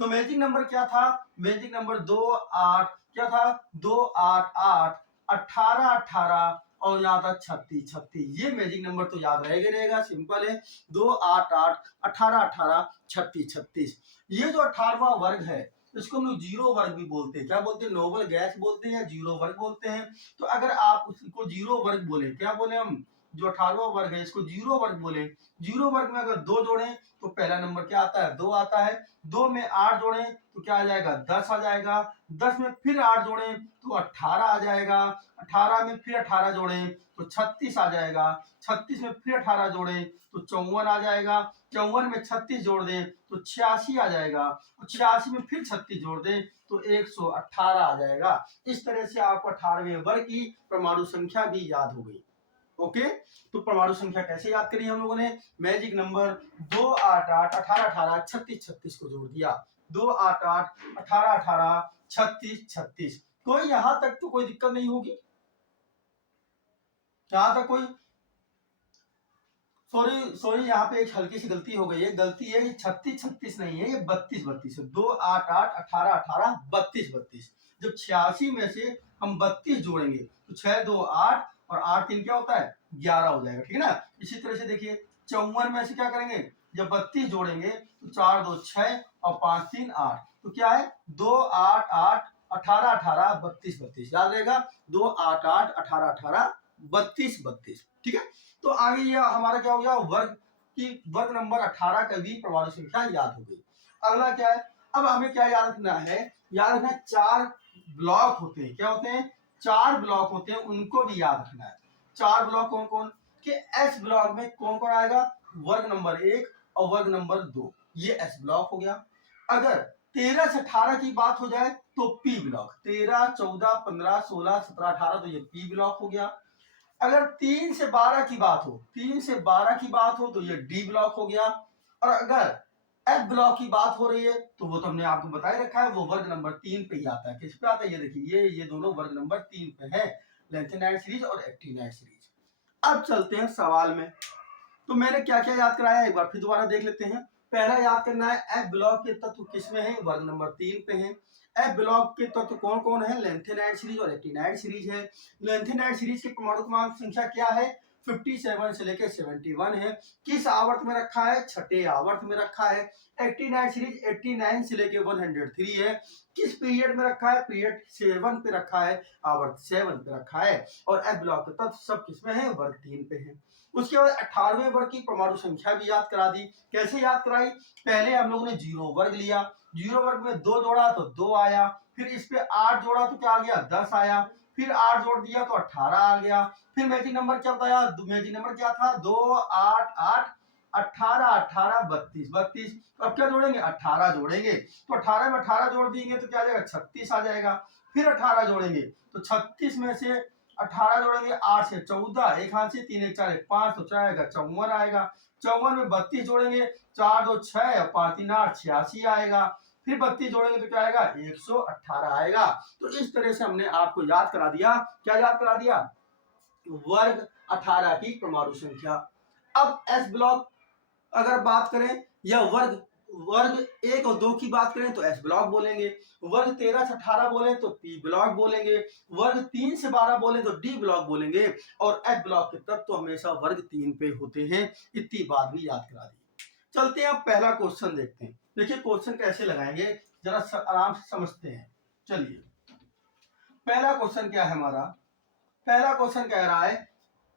तो मैजिक नंबर क्या था? मैजिक नंबर 2, 8 क्या था? 2, 8, 8, 18, 18 और यहाँ था 36, 36। ये मैजिक नंबर तो याद रहेगा, सिंपल है। 2, 8, 8, 18, 18, 36, 36। ये जो 18वां वर्ग है इसको हम लोग जीरो वर्ग भी बोलते हैं। क्या बोलते हैं? नोबल गैस बोलते हैं या जीरो वर्ग बोलते हैं। तो अगर आप उसको जीरो वर्ग बोले, क्या बोले हम? जो 18वां वर्ग है इसको जीरो वर्ग बोले। जीरो वर्ग में अगर 2 जोड़े तो पहला नंबर क्या आता है? 2 आता है। 2 में 8 जोड़े तो क्या आ जाएगा? 10 आ जाएगा। 10 में फिर 8 जोड़े तो 18 आ जाएगा। 18 में फिर 18 जोड़े तो 36 आ जाएगा। 36 में फिर 18 जोड़े तो 54 आ जाएगा। 54 में 36 जोड़ दें तो 86 आ जाएगा। और 86 में फिर 36 जोड़ दें तो 118 आ जाएगा। इस तरह से आपको 18वें वर्ग की परमाणु संख्या भी याद हो गई। ओके, तो परमाणु संख्या कैसे याद करी हम लोगों ने? मैजिक नंबर 2, 8, 8, 18, 18, 36, 36 को जोड़ दिया। 2, 8, 8, 18, 18, 36, 36। कोई यहां तक तो कोई दिक्कत नहीं होगी? यहां तक कोई? सॉरी यहाँ पे एक हल्की सी गलती हो गई है। गलती है कि 36, 36 नहीं है, ये 32, 32 है। 2, 8, 8, 18, 18, 32, 32। जब 86 में से हम 32 जोड़ेंगे तो 6, 2, 8 और 8, 3 क्या होता है? 11 हो जाएगा। ठीक है ना? इसी तरह से देखिए 54 में से क्या करेंगे? जब 32 जोड़ेंगे तो 4, 2, 6 और 5, 3, 8 तो क्या है? 2, 8, 8, 18, 18, 32, 32। याद रहेगा 2, 8, 8, 18, 18, 32, 32। ठीक है? तो आगे ये हमारा क्या हो गया? वर्ग की वर्ग नंबर 18 का भी परमाणु संख्या याद हो गई। अगला क्या है? अब हमें क्या याद रखना है? याद रखना है 4 ब्लॉक होते हैं। क्या होते हैं? 4 ब्लॉक होते हैं, उनको भी याद रखना है। 4 ब्लॉक कौन कौन? कि एस ब्लॉक में कौन कौन आएगा? वर्ग नंबर 1 और वर्ग नंबर 2, ये एस ब्लॉक हो गया। अगर 13 से 18 की बात हो जाए तो पी ब्लॉक। 13, 14, 15, 16, 17, 18 तो ये पी ब्लॉक हो गया। अगर 3 से 12 की बात हो, 3 से 12 की बात हो तो ये डी ब्लॉक हो गया। और अगर एफ ब्लॉक की बात हो रही है तो वो तो हमने आपको बता ही रखा है, वो वर्ग नंबर 3 पे ही आता है। किस पे आता है? ये देखिए ये दोनों वर्ग नंबर 3 पे है, लेंथेनाइड सीरीज और एक्टिनाइड सीरीज। अब चलते हैं सवाल में। तो मैंने क्या क्या याद कराया एक बार फिर दोबारा देख लेते हैं। पहला याद करना है एफ ब्लॉक के तत्व किसमें है? वर्ग नंबर 3 पे है। एफ ब्लॉक के तत्व कौन कौन है? लेंथेनाइड सीरीज और एक्टिनाइड सीरीज है। लेंथेनाइड सीरीज के परमाणु क्रमांक संख्या क्या है? 57 से लेकर 71 है। किस आवर्त में रखा है? छठे आवर्त में रखा है। एक्टिनाइड सीरीज 89 से लेकर 103 है। किस पीरियड में रखा है? पीरियड 7 पे रखा है, आवर्त 7 पे रखा है। और एफ ब्लॉक के तत्व सब किसमें है? वर्ग 3 पे है। उसके बाद 18वें वर्ग की परमाणु संख्या भी याद करा दी। कैसे याद कराई? पहले हम लोगों ने जीरो वर्ग लिया। जीरो वर्ग में 2 जोड़ा तो 2 आया। फिर इस पे 8 जोड़ा तो क्या आ गया? 10 आया। फिर 8 जोड़ दिया तो 18 आ गया। फिर मैजिक नंबर क्या बताया? मैजिक नंबर क्या था? 2, 8, 8, 18, 18, 32, 32। अब क्या जोड़ेंगे? 18 जोड़ेंगे। तो 18 में 18 जोड़ देंगे तो क्या आ जाएगा? 36 आ जाएगा। फिर 18 जोड़ेंगे तो 36 में से 18 जोड़ेंगे 8 से 14, एक हाथ से 3 1 4 1 5 तो क्या आएगा 54 आएगा। 54 में 32 जोड़ेंगे 4 2 6 5 3 8 86 आएगा। फिर 32 जोड़ेंगे तो क्या आएगा 118 आएगा। तो इस तरह से हमने आपको याद करा दिया, क्या याद करा दिया, वर्ग 18 की परमाणु संख्या। अब एस ब्लॉक अगर बात करें या वर्ग वर्ग 1 और 2 की बात करें तो एस ब्लॉक बोलेंगे, वर्ग 13 से 18 बोले तो पी ब्लॉक बोलेंगे, वर्ग 3 से 12 बोले तो डी ब्लॉक बोलेंगे, और एफ ब्लॉक के तत्व तो हमेशा वर्ग 3 पे होते हैं। इतनी बात भी याद करा दी। चलते हैं अब पहला क्वेश्चन देखते हैं। देखिए क्वेश्चन कैसे लगाएंगे जरा आराम से समझते हैं। चलिए पहला क्वेश्चन क्या है हमारा, पहला क्वेश्चन कह रहा है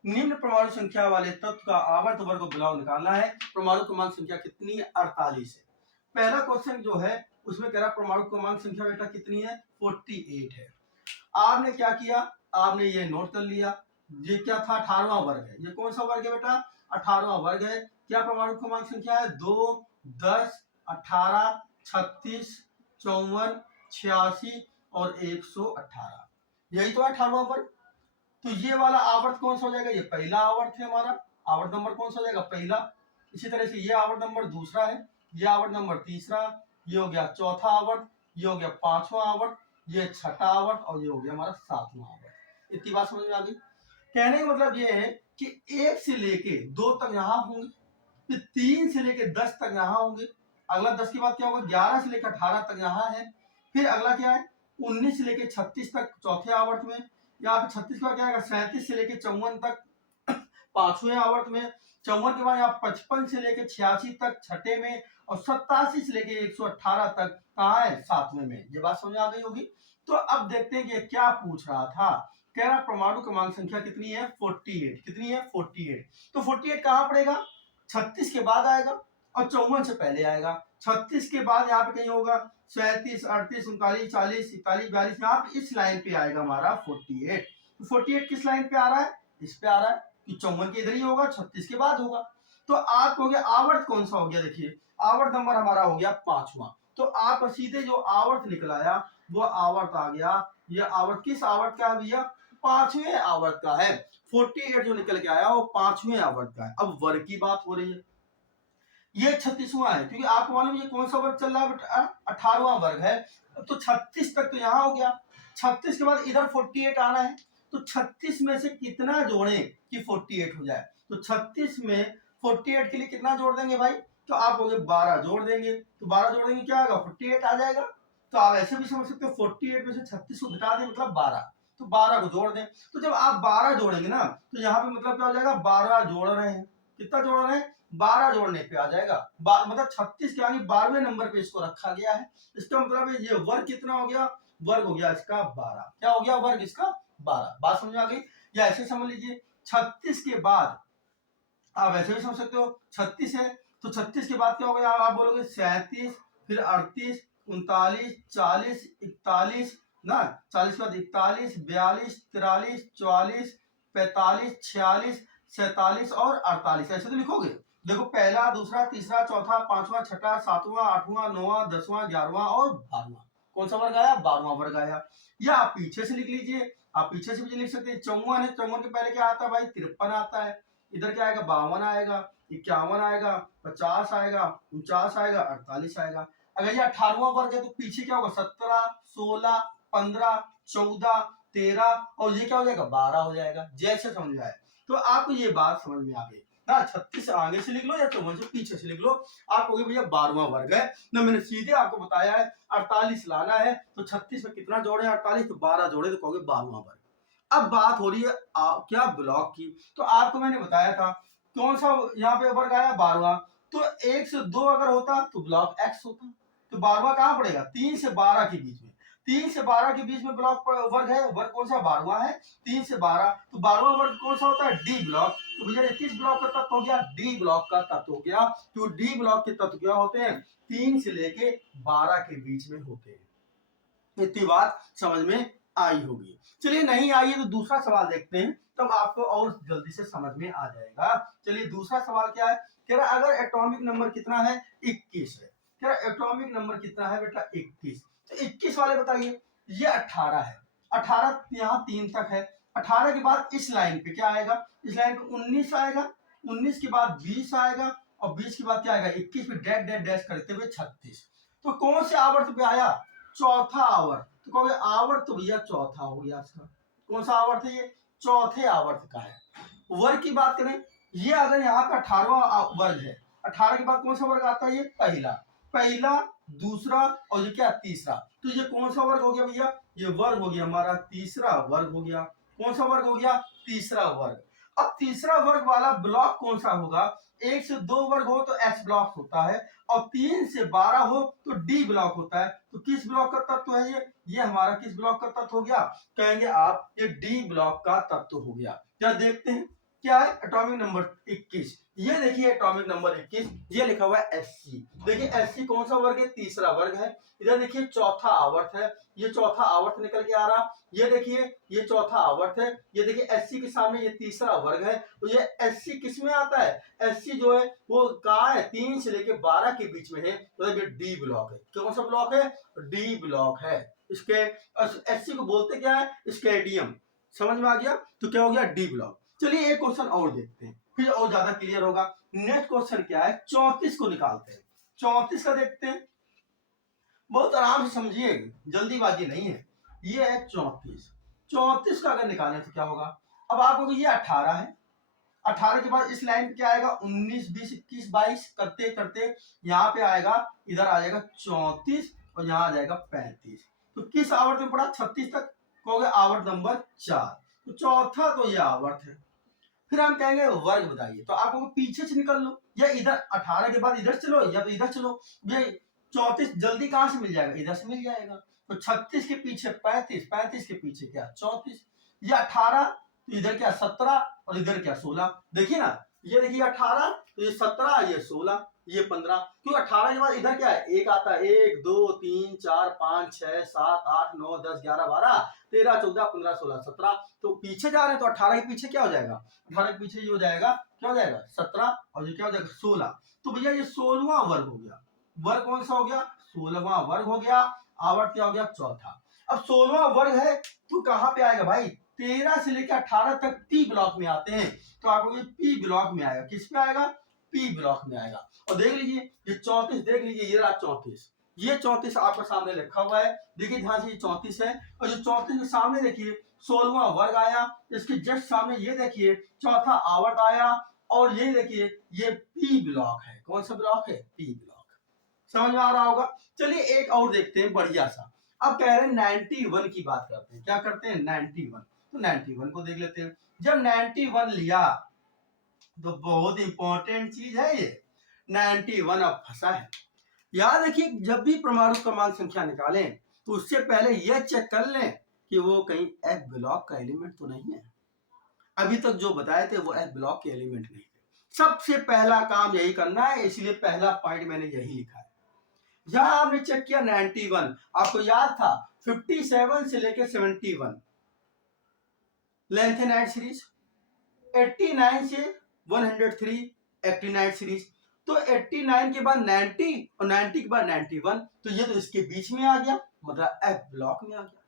निम्न परमाणु संख्या वाले तत्व का आवर्त वर्ग ब्लॉक निकालना है। परमाणु क्रमांक संख्या कितनी है 48 है। पहला क्वेश्चन जो है उसमें कह रहा परमाणु क्रमांक संख्या बेटा कितनी है 48 है। आपने क्या किया, आपने ये नोट कर लिया, ये क्या था 18वां वर्ग है। ये कौन सा वर्ग है बेटा 18वां वर्ग है। क्या परमाणु क्रमांक संख्या है 2 10 18 36 54 86 और 118, यही तो है 18वां वर्ग। तो ये वाला आवर्त कौन सा हो जाएगा, ये पहला आवर्त है हमारा, आवर्त नंबर कौन सा हो जाएगा पहला। इसी तरह से ये आवर्त नंबर दूसरा है, ये आवर्त नंबर तीसरा, ये हो गया चौथा आवर्त, ये हो गया पांचवा आवर्त, ये छठा आवर्त और ये हो गया हमारा सातवां आवर्त। इतनी बात समझ में आ गई। कहने का मतलब ये है कि 1 से लेके 2 तक यहाँ होंगे, फिर 3 से लेके 10 तक यहाँ होंगे, अगला 10 के बाद क्या होगा 11 से लेकर 18 तक यहाँ है, फिर अगला क्या है 19 से लेकर 36 तक चौथे आवर्त में, यहाँ पे 36 का क्या आएगा 37 से लेकर 54 तक पांचवें आवर्त में, 54 के बाद यहाँ 55 से लेकर 86 तक छठे में, और 87 से लेकर 118 तक कहाँ है सातवें में। ये बात समझ आ गई होगी। तो अब देखते हैं कि क्या पूछ रहा था, कह रहा परमाणु क्रमांक संख्या कितनी है 48, कितनी है 48। तो 48 कहाँ पड़ेगा 36 के बाद आएगा और 54 से पहले आएगा। 36 के बाद यहाँ पे कहीं होगा 37 38 39 40 41 42, यहाँ पे इस लाइन पे आएगा हमारा 48। तो 48 किस लाइन पे आ रहा है, इस पे आ रहा है कि 54 के इधर ही होगा, 36 के बाद होगा। तो आप हो गया आवर्त कौन सा हो गया, देखिए आवर्त नंबर हमारा हो गया पांचवा। तो आप सीधे जो आवर्त निकलाया वो आवर्त आ गया, ये आवर्त किस आवर्त का है भैया पांचवें आवर्त का है। 48 जो निकल के आया वो पांचवें आवर्त का है। अब वर्ग की बात हो रही है, ये 36वां है क्योंकि आपको मालूम ये कौन सा वर्ग चल रहा है 18वां वर्ग है। तो 36 तक तो यहाँ हो गया, 36 के बाद इधर 48 आना है, तो 36 में से कितना जोड़े कि 48 हो जाए। तो 36 में 48 के लिए कितना जोड़ देंगे भाई, तो आप हो गए 12 जोड़ देंगे, तो 12 जोड़ देंगे क्या आएगा 48 आ जाएगा। तो आप ऐसे भी समझ सकते हो 48 में से 36 को घटा दें मतलब 12, तो 12 को जोड़ दें। तो जब आप 12 जोड़ेंगे ना तो यहाँ पे मतलब क्या हो जाएगा 12 जोड़ रहे हैं, कितना जोड़ रहे हैं 12 जोड़ने पे आ जाएगा, मतलब 36 के यानी 12वें नंबर पे इसको रखा गया है। इसका मतलब है ये वर्ग कितना हो गया, वर्ग हो गया इसका 12। क्या हो गया वर्ग इसका 12। बात समझ आ गई। या ऐसे समझ लीजिए 36 के बाद आप ऐसे भी समझ सकते हो 36 है तो 36 के बाद क्या हो गया आप बोलोगे 37, फिर 38 39 40 41 ना, 40 के बाद 41 42 43 44 45 46 47 और 48, ऐसे तो लिखोगे। देखो पहला दूसरा तीसरा चौथा पांचवा छठा सातवां आठवां नौवां 10वां 11वां और 12वां, कौन सा वर्ग आया 12वां वर्ग आया। या आप पीछे से लिख लीजिए, आप पीछे से भी लिख सकते हैं 54 है, 54 के पहले क्या आता है भाई 53 आता है, इधर क्या आएगा 52 आएगा 51 आएगा 50 आएगा 49 आएगा 48 आएगा। अगर ये 18वां वर्ग है तो पीछे क्या होगा 17 16 15 14 13 और ये क्या हो जाएगा 12 हो जाएगा। जैसे समझ में आए तो आपको ये बात समझ में आ गई ना, 36 आगे से लिख लो या 54 से पीछे से लिख लो, आप कहोगे भैया 12वां वर्ग है ना, मैंने सीधे आपको बताया है 48 लाना है तो 36 में कितना जोड़े 48 तो 12 जोड़े तो कहोगे 12वां वर्ग। अब बात हो रही है क्या ब्लॉक की, तो आपको मैंने बताया था कौन सा यहाँ पे वर्ग आया 12वां, तो 1 से 2 अगर होता तो ब्लॉक एक्स होता, तो 12वां कहाँ पड़ेगा 3 से 12 के बीच में, 3 से 12 के बीच में ब्लॉक वर्ग है, वर्ग कौन सा 12वां है 3 से 12, तो 12वां वर्ग कौन सा होता है डी ब्लॉक। तो भैया किस ब्लॉक का तत्व हो गया डी ब्लॉक का तत्व हो गया। तो डी ब्लॉक के तत्व क्या होते हैं 3 से लेके 12 के बीच में होते हैं। इतनी बात समझ में आई होगी। चलिए नहीं आई है तो दूसरा सवाल देखते हैं तब आपको और जल्दी से समझ में आ जाएगा। चलिए दूसरा सवाल क्या है, कह रहा अगर एटॉमिक नंबर कितना है 21 है, कह रहा एटॉमिक नंबर कितना है बेटा 21, तो 21 वाले बताइए, ये 18 है, 18 यहाँ 3 तक है, 18 के बाद इस लाइन पे क्या आएगा, इस लाइन पे 19 आएगा, 19 के बाद 20 आएगा और 20 के बाद क्या आएगा 21 पे डैश डैश डैश करते हुए 36। तो कौन से आवर्त पे आया, चौथा आवर्त। तो कहोगे आवर्त तो भैया चौथा हो गया इसका। कौन सा आवर्त है ये, चौथे आवर्त का है। वर्ग की बात करें, ये अगर यहाँ पे 18वां वर्ग है, 18 के बाद कौन सा वर्ग आता है, ये पहला, पहला दूसरा और ये क्या तीसरा। तो ये कौन सा वर्ग हो गया भैया, ये वर्ग हो गया हमारा तीसरा वर्ग हो गया। कौन सा वर्ग हो गया, तीसरा वर्ग। अब तीसरा वर्ग वाला ब्लॉक कौन सा होगा, 1 से 2 वर्ग हो तो एस ब्लॉक होता है और 3 से 12 हो तो डी ब्लॉक होता है। तो किस ब्लॉक का तत्व है ये हमारा किस ब्लॉक का तत्व हो गया, कहेंगे आप ये डी ब्लॉक का तत्व हो गया। क्या देखते हैं क्या है, एटॉमिक नंबर 21। ये देखिए एटॉमिक नंबर 21, ये लिखा हुआ है Sc। देखिए Sc कौन सा वर्ग है, तीसरा वर्ग है। इधर देखिए चौथा आवर्त है, ये चौथा आवर्त निकल के आ रहा। ये देखिए ये चौथा आवर्त है, ये देखिए Sc के सामने ये तीसरा वर्ग है। तो ये Sc किस में आता है, Sc जो है वो कहाँ है, 3 से लेके 12 के बीच में है, मतलब ये डी ब्लॉक है। कौन सा ब्लॉक है, डी ब्लॉक है। इसके Sc को बोलते क्या है, स्केडियम। समझ में आ गया, तो क्या हो गया डी ब्लॉक। चलिए एक क्वेश्चन और देखते हैं, फिर और ज्यादा क्लियर होगा। नेक्स्ट क्वेश्चन क्या है, 34 को निकालते हैं। 34 का देखते हैं, बहुत आराम से समझिए, जल्दीबाजी नहीं है। ये है 34। 34 का अगर निकालें तो क्या होगा, अब आपको ये 18 है, 18 के बाद इस लाइन पे क्या आएगा 19 20 21 22 करते करते यहाँ पे आएगा, इधर आ जाएगा 34 और यहाँ आ जाएगा 35। तो किस आवर्त में पड़ा, 36 तक। कहोगे आवर्त नंबर 4। तो चौथा तो ये आवर्त है। फिर हम कहेंगे वर्ग बताइए, तो आप पीछे से निकल लो, या इधर 18 के बाद इधर चलो या तो इधर चलो। ये 34 जल्दी कहां से मिल जाएगा, इधर से मिल जाएगा। तो 36 के पीछे 35, 35 के पीछे क्या 34, ये 18, तो इधर क्या 17 और इधर क्या 16। देखिए ना, ये देखिए 18, तो ये 17, ये 16, ये 15। क्योंकि 18 के बाद इधर क्या है, एक आता है, 1 2 3 4 5 6 7 8 9 10 11 12 13 14 15 16 17। तो पीछे जा रहे हैं तो 18 के पीछे क्या हो जाएगा, 18 के पीछे ये हो जाएगा, क्या हो जाएगा 17 और ये क्या हो जाएगा 16। तो भैया ये 16वां वर्ग हो गया। वर्ग कौन सा हो गया, 16वां वर्ग हो गया। आवर्त क्या हो गया, चौथा। अब 16वां वर्ग है तो कहां पे आएगा भाई, 13 से लेकर 18 तक पी ब्लॉक में आते हैं। तो आपको ये पी ब्लॉक में आएगा, किस पे आएगा, पी ब्लॉक में आएगा। और देख लीजिए ये 34, देख लीजिए ये रहा 34, ये 34 आपके सामने लिखा हुआ है। देखिए ध्यान से ये 34 है और जो 34 के सामने देखिए 16वां वर्ग आया, इसके जस्ट सामने ये देखिए चौथा आवर्त आया और ये देखिए ये पी ब्लॉक है। कौन सा ब्लॉक है, पी ब्लॉक। समझ में आ रहा होगा। चलिए एक और देखते हैं बढ़िया सा। अब कह रहे हैं 91 की बात करते हैं, क्या करते हैं 91। तो 91 को देख लेते हैं। जब 91 लिया तो बहुत इंपॉर्टेंट चीज है ये, 91 अब फंसा है। याद रखिए जब भी परमाणु क्रमांक संख्या निकालें तो उससे पहले यह चेक कर लें कि वो कहीं एफ ब्लॉक का एलिमेंट तो नहीं है। अभी तक जो बताए थे वो एफ ब्लॉक के एलिमेंट नहीं थे। सबसे पहला काम यही करना है, इसलिए पहला पॉइंट मैंने यही लिखा है। यहां आपने चेक किया 91, आपको याद था 57 से लेकर 71 लेंथेनाइट सीरीज, 89 से 103 एक्टिनाइट सीरीज। तो 89 के बाद 90 और 90 के बाद 91, तो ये तो इसके बीच में आ गया, मतलब एफ ब्लॉक में आ गया।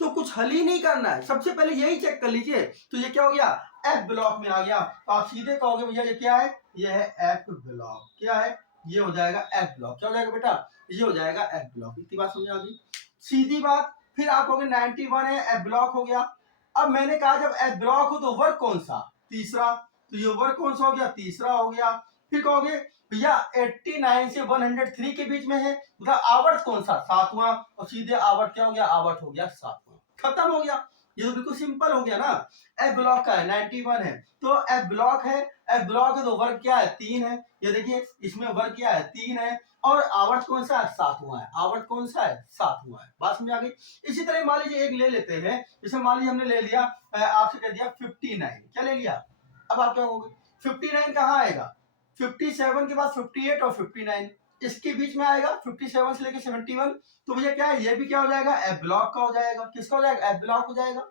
तो कुछ हल ही नहीं करना है, सबसे पहले यही चेक कर लीजिए। तो ये क्या हो गया, एफ ब्लॉक में आ गया। तो आप सीधे कहोगे भैया ये क्या है, ये है एफ ब्लॉक। क्या है, ये हो जाएगा एफ ब्लॉक। क्या हो जाएगा बेटा, ये हो जाएगा एफ ब्लॉक। इतनी बात समझ आ गई, सीधी बात। फिर आप कहोगे 91 है, एफ ब्लॉक हो गया। अब मैंने कहा जब एफ ब्लॉक हो तो वर्ग कौन सा, तीसरा। तो ये वर्ग कौन सा हो गया, तीसरा हो गया। फिर कहोगे भैया 89 से 103 के बीच में है, मतलब आवर्त कौन सा, सातवां। और सीधे आवर्त क्या हो गया, आवर्त हो गया सातवां। खत्म हो गया, ये तो बिल्कुल सिंपल हो गया ना। एफ ब्लॉक का है 91 है, तो एफ ब्लॉक है, एफ ब्लॉक है तो वर्ग क्या है 3 है। ये देखिए इसमें वर्ग क्या है 3 है और आवर्त कौन सा है, सातवां है। आवर्त कौन सा है, सातवां है। बात समझ आ गई। इसी तरह मान लीजिए एक ले लेते हैं, जैसे मान लीजिए हमने ले लिया, आपसे कह दिया 59, क्या ले लिया। अब आप क्या कहोगे 59 कहाँ आएगा, 57 के बाद 58 और 59 इसके बीच में आएगा, 57 से लेकर 71। तो भैया क्या है, ये भी क्या हो जाएगा, एफ ब्लॉक का हो जाएगा। किसका हो जाएगा, एफ ब्लॉक हो जाएगा।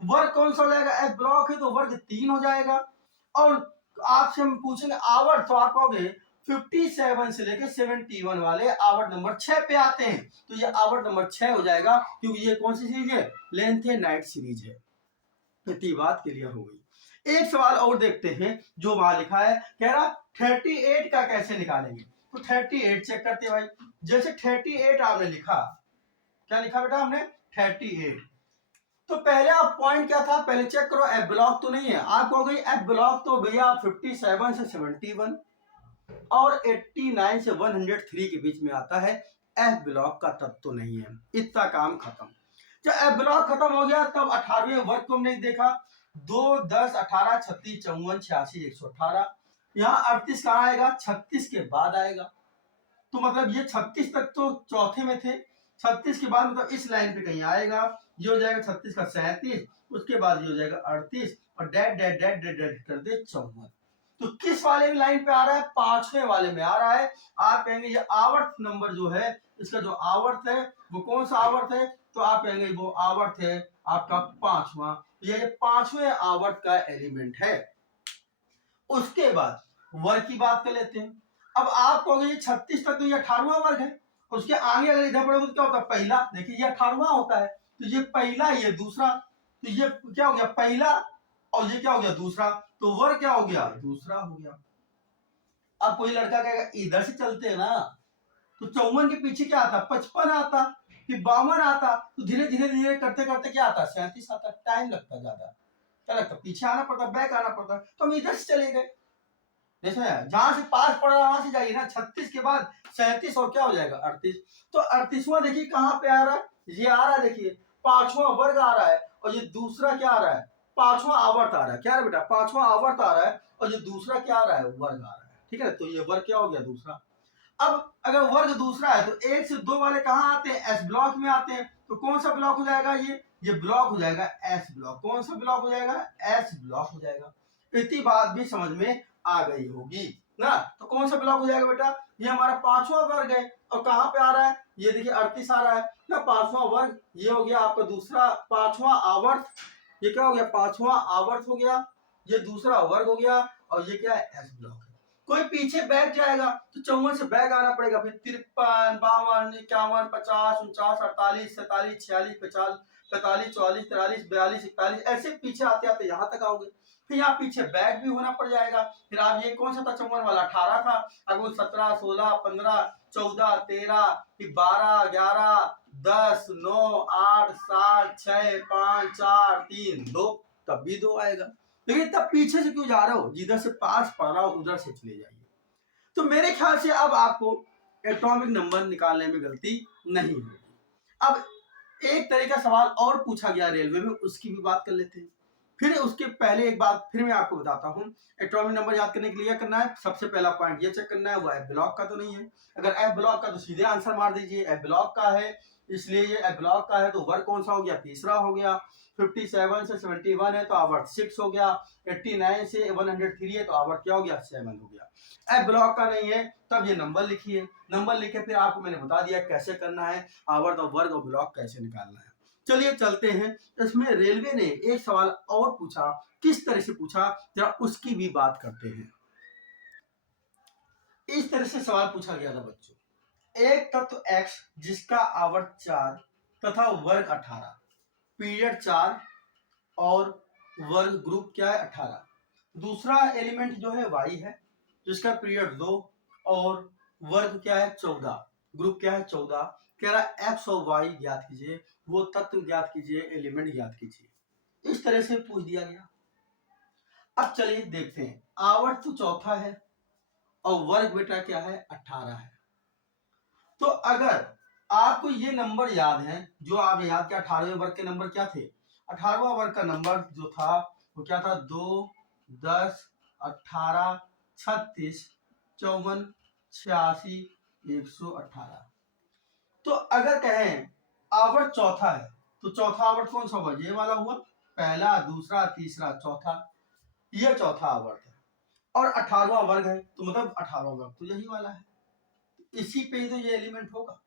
वर्ग कौन सा हो जाएगा, एफ ब्लॉक है तो वर्ग 3 हो जाएगा। और आपसे हम पूछेंगे आवर्त, तो आप कहोगे 57 से लेकर 71 वाले आवर्त नंबर 6 पे आते हैं। तो ये आवर्त नंबर 6 हो जाएगा, क्योंकि ये कौन सी सीरीज है, लेंथेनाइट सीरीज है। इतनी बात क्लियर हो गई। एक सवाल और देखते हैं जो वहां लिखा है, कह रहा 38 का कैसे निकालेंगे। तो 38 चेक करते हैं भाई। जैसे 38 आपने लिखा, क्या लिखा बेटा हमने 38, तो पहले आप पॉइंट क्या था पहले चेक करो, एफ ब्लॉक तो नहीं है। आप कहोगे एफ ब्लॉक तो भैया 57 से 71 और 89 से 103 के बीच में आता है, एफ ब्लॉक का तत्व तो नहीं है। इतना काम खत्म। जब एफ ब्लॉक खत्म हो गया तब 18वें वर्ग को हमने देखा, 2 10 18 36 54 86 118। यहाँ 38 कहाँ आएगा, 36 के बाद आएगा। तो मतलब ये 36 तक तो चौथे में थे, 36 के बाद मतलब इस लाइन पे कहीं आएगा। ये हो जाएगा 36 का 37, उसके बाद ये हो जाएगा 38 और dead dead dead dead dead कर दे 54। तो किस वाले लाइन पे आ रहा है, पांचवें वाले में आ रहा है। आप कहेंगे ये आवर्त नंबर जो है, इसका जो आवर्त है वो कौन सा आवर्त है, तो आप कहेंगे वो आवर्त है आपका पांचवा। ये पांचवें आवर्त का एलिमेंट है। उसके बाद वर्ग की बात कर लेते हैं। अब आप कहोगे ये 36 तक तो ये 18वां वर्ग है, उसके आगे अगर इधर बढ़ोगे तो क्या होता है, पहला। देखिए ये 18वां होता है, तो ये पहला ये दूसरा, तो ये क्या हो गया पहला और ये क्या हो गया दूसरा, तो वर्ग क्या हो गया दूसरा हो गया। अब कोई लड़का कहेगा इधर से चलते हैं ना, तो 54 के पीछे क्या आता, 55 आता, फिर 52 आता, तो धीरे धीरे धीरे करते करते क्या आता, 37 आता। टाइम लगता ज्यादा, क्या लगता, पीछे आना पड़ता, बैक आना पड़ता। तो हम इधर से चले गए। देखो यार, जहां से पास पड़ रहा वहां से जाइए ना। 36 के बाद 37 और क्या हो जाएगा 38। तो 38वां देखिए कहां पे आ रहा है, ये आ रहा है, देखिए पांचवा वर्ग आ रहा है, और ये दूसरा क्या आ रहा है, पांचवा आवर्त आ रहा है। क्या है बेटा, पांचवा आवर्त आ रहा है, और ये दूसरा क्या आ रहा है, वर्ग आ रहा है। ठीक है, तो ये वर्ग क्या हो गया दूसरा। अब अगर वर्ग दूसरा है तो 1 से 2 वाले कहां आते हैं, एस ब्लॉक में आते हैं। तो कौन सा ब्लॉक हो जाएगा, ये ब्लॉक हो जाएगा एस ब्लॉक। कौन सा ब्लॉक हो जाएगा, एस ब्लॉक हो जाएगा। इतनी बात भी समझ में आ गई होगी ना। तो कौन सा ब्लॉक हो जाएगा बेटा, ये हमारा पांचवा वर्ग है, और कहां पे आ रहा है, ये देखिए 38 आ रहा है ना, पांचवा वर्ग। ये हो गया आपका दूसरा पांचवा आवर्त, ये क्या हो गया पांचवा आवर्त हो गया, ये दूसरा वर्ग हो गया, और ये क्या है एस ब्लॉक है। कोई पीछे बैठ जाएगा तो 54 से बैक आना पड़ेगा, फिर 53 52 51 50 49 48 47 46 50 45 44 43 42 41 ऐसे पीछे आते आते यहाँ तक आओगे। फिर यहाँ पीछे बैक भी होना पड़ जाएगा। फिर आप ये कौन सा था, 54 वाला 18 था, अब वो 17 16 15 14 13 फिर 12 11 10 9 8 7 6 5 4 3 2, तब भी 2 आएगा। लेकिन तब पीछे से क्यों जा रहे हो, जिधर से पास पड़ रहा हो उधर से चले जाइए। तो मेरे ख्याल से अब आपको एटॉमिक नंबर निकालने में गलती नहीं होगी। अब एक तरह का सवाल और पूछा गया रेलवे में, उसकी भी बात कर लेते हैं। फिर उसके पहले एक बात फिर मैं आपको बताता हूँ। एटॉमिक नंबर याद करने के लिए करना है, सबसे पहला पॉइंट ये चेक करना है वो एफ ब्लॉक का तो नहीं है। अगर एफ ब्लॉक का तो सीधे आंसर मार दीजिए, एफ ब्लॉक का है, इसलिए ये एफ ब्लॉक का है, तो वर्ग कौन सा हो गया, तीसरा हो गया। 57 से 71 है तो आवर्त 6 हो गया। 89 से 103 है तो आवर्त क्या हो गया, 7 हो गया। एफ ब्लॉक का नहीं है तब ये नंबर लिखिए, नंबर लिखे फिर आपको मैंने बता दिया कैसे करना है, आवर्त और वर्ग और ब्लॉक कैसे निकालना है। चलिए चलते हैं। इसमें रेलवे ने एक सवाल और पूछा, किस तरह से पूछा जरा उसकी भी बात करते हैं। इस तरह से सवाल पूछा गया था बच्चों, एक तत्व x जिसका आवर्त 4 तथा वर्ग 18, पीरियड 4 और वर्ग ग्रुप क्या है 18। दूसरा एलिमेंट जो है y है जिसका पीरियड 2 और वर्ग क्या है 14, ग्रुप क्या है 14। कह रहा x और y ज्ञात कीजिए, वो तत्व ज्ञात कीजिए, एलिमेंट ज्ञात कीजिए। इस तरह से पूछ दिया गया। अब चलिए देखते हैं, आवर्त तो चौथा है और वर्ग बेटा क्या है 18 है। तो अगर आपको ये नंबर याद है जो आपने याद किया, 18वें वर्ग के नंबर क्या थे, 18वां वर्ग का नंबर जो था वो क्या था, 2 10 18 36 54 86 118। तो अगर कहें आवर्त चौथा है तो चौथा आवर्त कौन सा हुआ, ये वाला हुआ, पहला दूसरा तीसरा चौथा, ये चौथा आवर्त है। और 18वां वर्ग है तो मतलब 18वां वर्ग तो यही वाला है, इसी पे ही तो ये एलिमेंट होगा।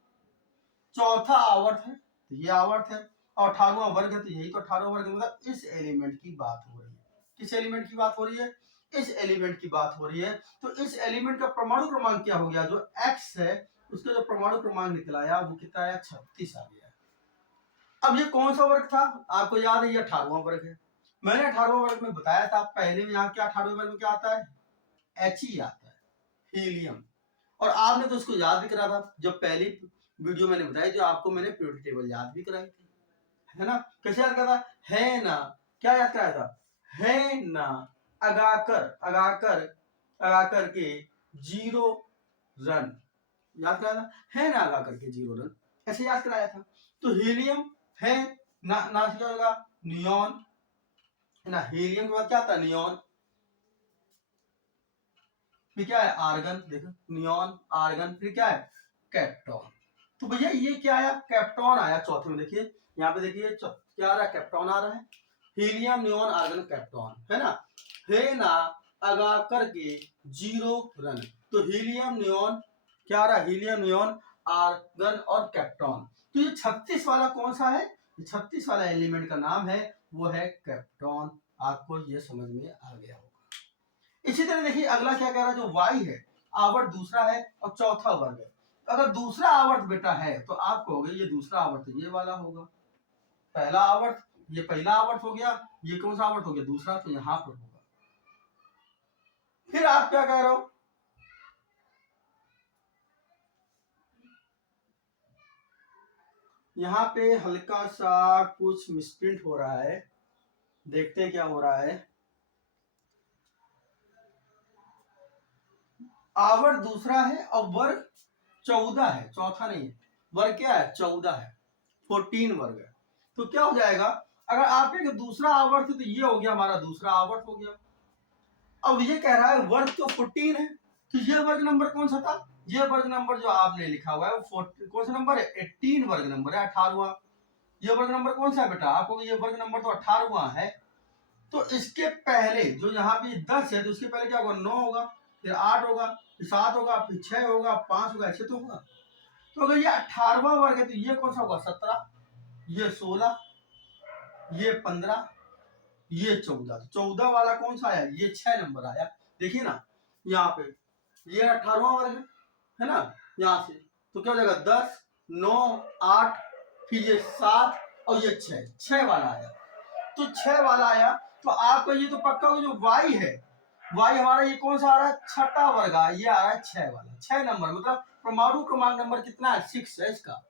चौथा आवर्त है तो ये आवर्त है, और 18वां वर्ग है तो यही तो 18वां वर्ग है। मतलब इस एलिमेंट की बात हो रही है। किस एलिमेंट की बात हो रही है, इस एलिमेंट की बात हो रही है। तो इस एलिमेंट का परमाणु क्रमांक क्या हो गया, जो x है उसका जो परमाणु क्रमांक निकलाया वो कितना आया, 36 आ गया। अब ये कौन सा वर्ग था, आपको याद है ये 18वां वर्ग है। मैंने 18वें वर्ग में बताया था पहले में, यहाँ क्या 18वें वर्ग में क्या आता है, He आता है, हीलियम। और आपने तो उसको याद भी करा था, जब पहली वीडियो मैंने बताई, जो आपको मैंने पीरियोडिक टेबल याद भी कराई थी, है ना। कैसे याद करा था, है ना, क्या याद कराया था, है ना अगाकर अगाकर अगाकर के 0 रन, याद कराया था, है ना अगाकर के 0 रन, ऐसे याद कराया था। तो हीलियम है ना क्या होगा, नियॉन, है ना। हीलियम के बाद क्या आता है, नियॉन, फिर क्या है, आर्गन, देखो नियॉन आर्गन, फिर क्या है, कैप्टॉन। तो भैया ये क्या आया, कैप्टॉन आया चौथे में, देखिए यहाँ पे देखिए क्या आ रहा है, कैप्टॉन आ रहा है, हीलियम नियॉन आर्गन कैप्टॉन, है ना। है ना अगा करके 0 रन, तो हीलियम नियॉन क्या आ रहा है, हीलियम नियॉन आर्गन और कैप्टॉन। तो ये 36 वाला कौन सा है, 36 वाला एलिमेंट का नाम है वो है कैप्टॉन। आपको ये समझ में आ गया होगा। इसी तरह देखिए अगला क्या कह रहा है, जो वाई है आवर्त दूसरा है और चौथा वर्ग है। अगर दूसरा आवर्त बेटा है तो आप कहोगे ये दूसरा आवर्त ये वाला होगा, पहला आवर्त ये पहला आवर्त हो गया, ये कौन सा आवर्त हो गया, दूसरा, तो यहां पर होगा। फिर आप क्या कह रहे हो, यहाँ पे हल्का सा कुछ मिसप्रिंट हो रहा है, देखते हैं क्या हो रहा है। आवर्त दूसरा है और वर्ग 14 है, चौथा नहीं है, वर्ग क्या है, 14 है, 14 वर्ग है। तो क्या हो जाएगा, अगर आप एक दूसरा आवर्त है तो ये हो गया हमारा दूसरा आवर्त हो गया। अब ये कह रहा है वर्ग तो 14 है, तो ये वर्ग नंबर कौन सा था, ये वर्ग नंबर जो आपने लिखा हुआ है वो कौन सा नंबर है, 18 वर्ग नंबर है, 18वां। ये वर्ग नंबर कौन सा है बेटा, आपको ये वर्ग नंबर तो 18वां है। तो इसके पहले जो यहाँ पे 10 है, तो इसके पहले क्या होगा, 9 होगा, फिर 8 होगा, फिर 7 होगा, फिर 6 होगा, 5 होगा, ऐसे तो होगा। तो अगर ये 18वां वर्ग है तो ये कौन सा होगा, 17, ये 16, ये 15, ये 14। तो 14 वाला कौन सा आया, ये 6 नंबर आया। देखिए ना यहाँ पे ये 18वां वर्ग है ना, यहाँ से तो क्या हो जाएगा, 10, 9, 8, फिर ये 7 और ये 6 वाला आया। तो 6 वाला आया, तो आपका ये तो पक्का हो, जो वाई है, वाई हमारा ये कौन सा आ रहा है, छठा वर्ग आ, ये आ रहा है 6 वाला, 6 नंबर, मतलब परमाणु क्रमांक नंबर कितना है, 6 है इसका।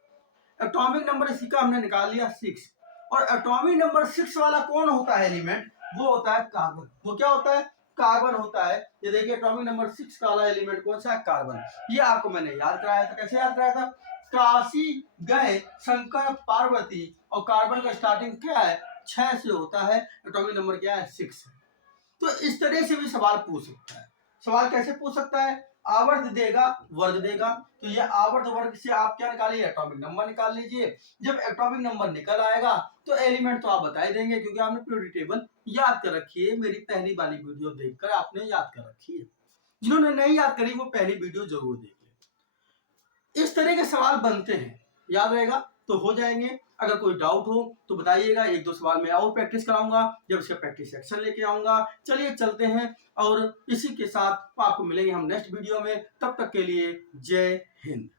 एटॉमिक नंबर इसी का हमने निकाल लिया 6। और एटॉमिक नंबर 6 वाला कौन होता है एलिमेंट, वो होता है कार्बन। वो क्या होता है, कार्बन होता है। ये देखिए एटॉमिक नंबर 6 वाला एलिमेंट कौन सा है, कार्बन। ये आपको मैंने याद कराया था, कैसे याद कराया था, काशी गए शंकर पार्वती, और कार्बन का स्टार्टिंग क्या है, 6 से होता है, एटॉमिक नंबर क्या है, 6 है। तो इस तरह से भी सवाल पूछ सकता है। सवाल कैसे पूछ सकता है, आवर्त देगा, वर्ग देगा, तो ये आवर्त वर्ग से आप क्या निकालिए, एटॉमिक नंबर निकाल लीजिए। जब एटॉमिक नंबर निकल आएगा तो एलिमेंट तो आप बता ही देंगे, क्योंकि आपने पीरियोडिक टेबल याद कर रखी है, मेरी पहली वाली वीडियो देखकर आपने याद कर रखी है। जिन्होंने नहीं याद करी वो पहली वीडियो जरूर देख ले। इस तरह के सवाल बनते हैं, याद रहेगा तो हो जाएंगे। अगर कोई डाउट हो तो बताइएगा, 1-2 सवाल मैं और प्रैक्टिस कराऊंगा, जब इसका प्रैक्टिस सेक्शन लेके आऊंगा। चलिए चलते हैं, और इसी के साथ आपको मिलेंगे हम नेक्स्ट वीडियो में। तब तक के लिए जय हिंद।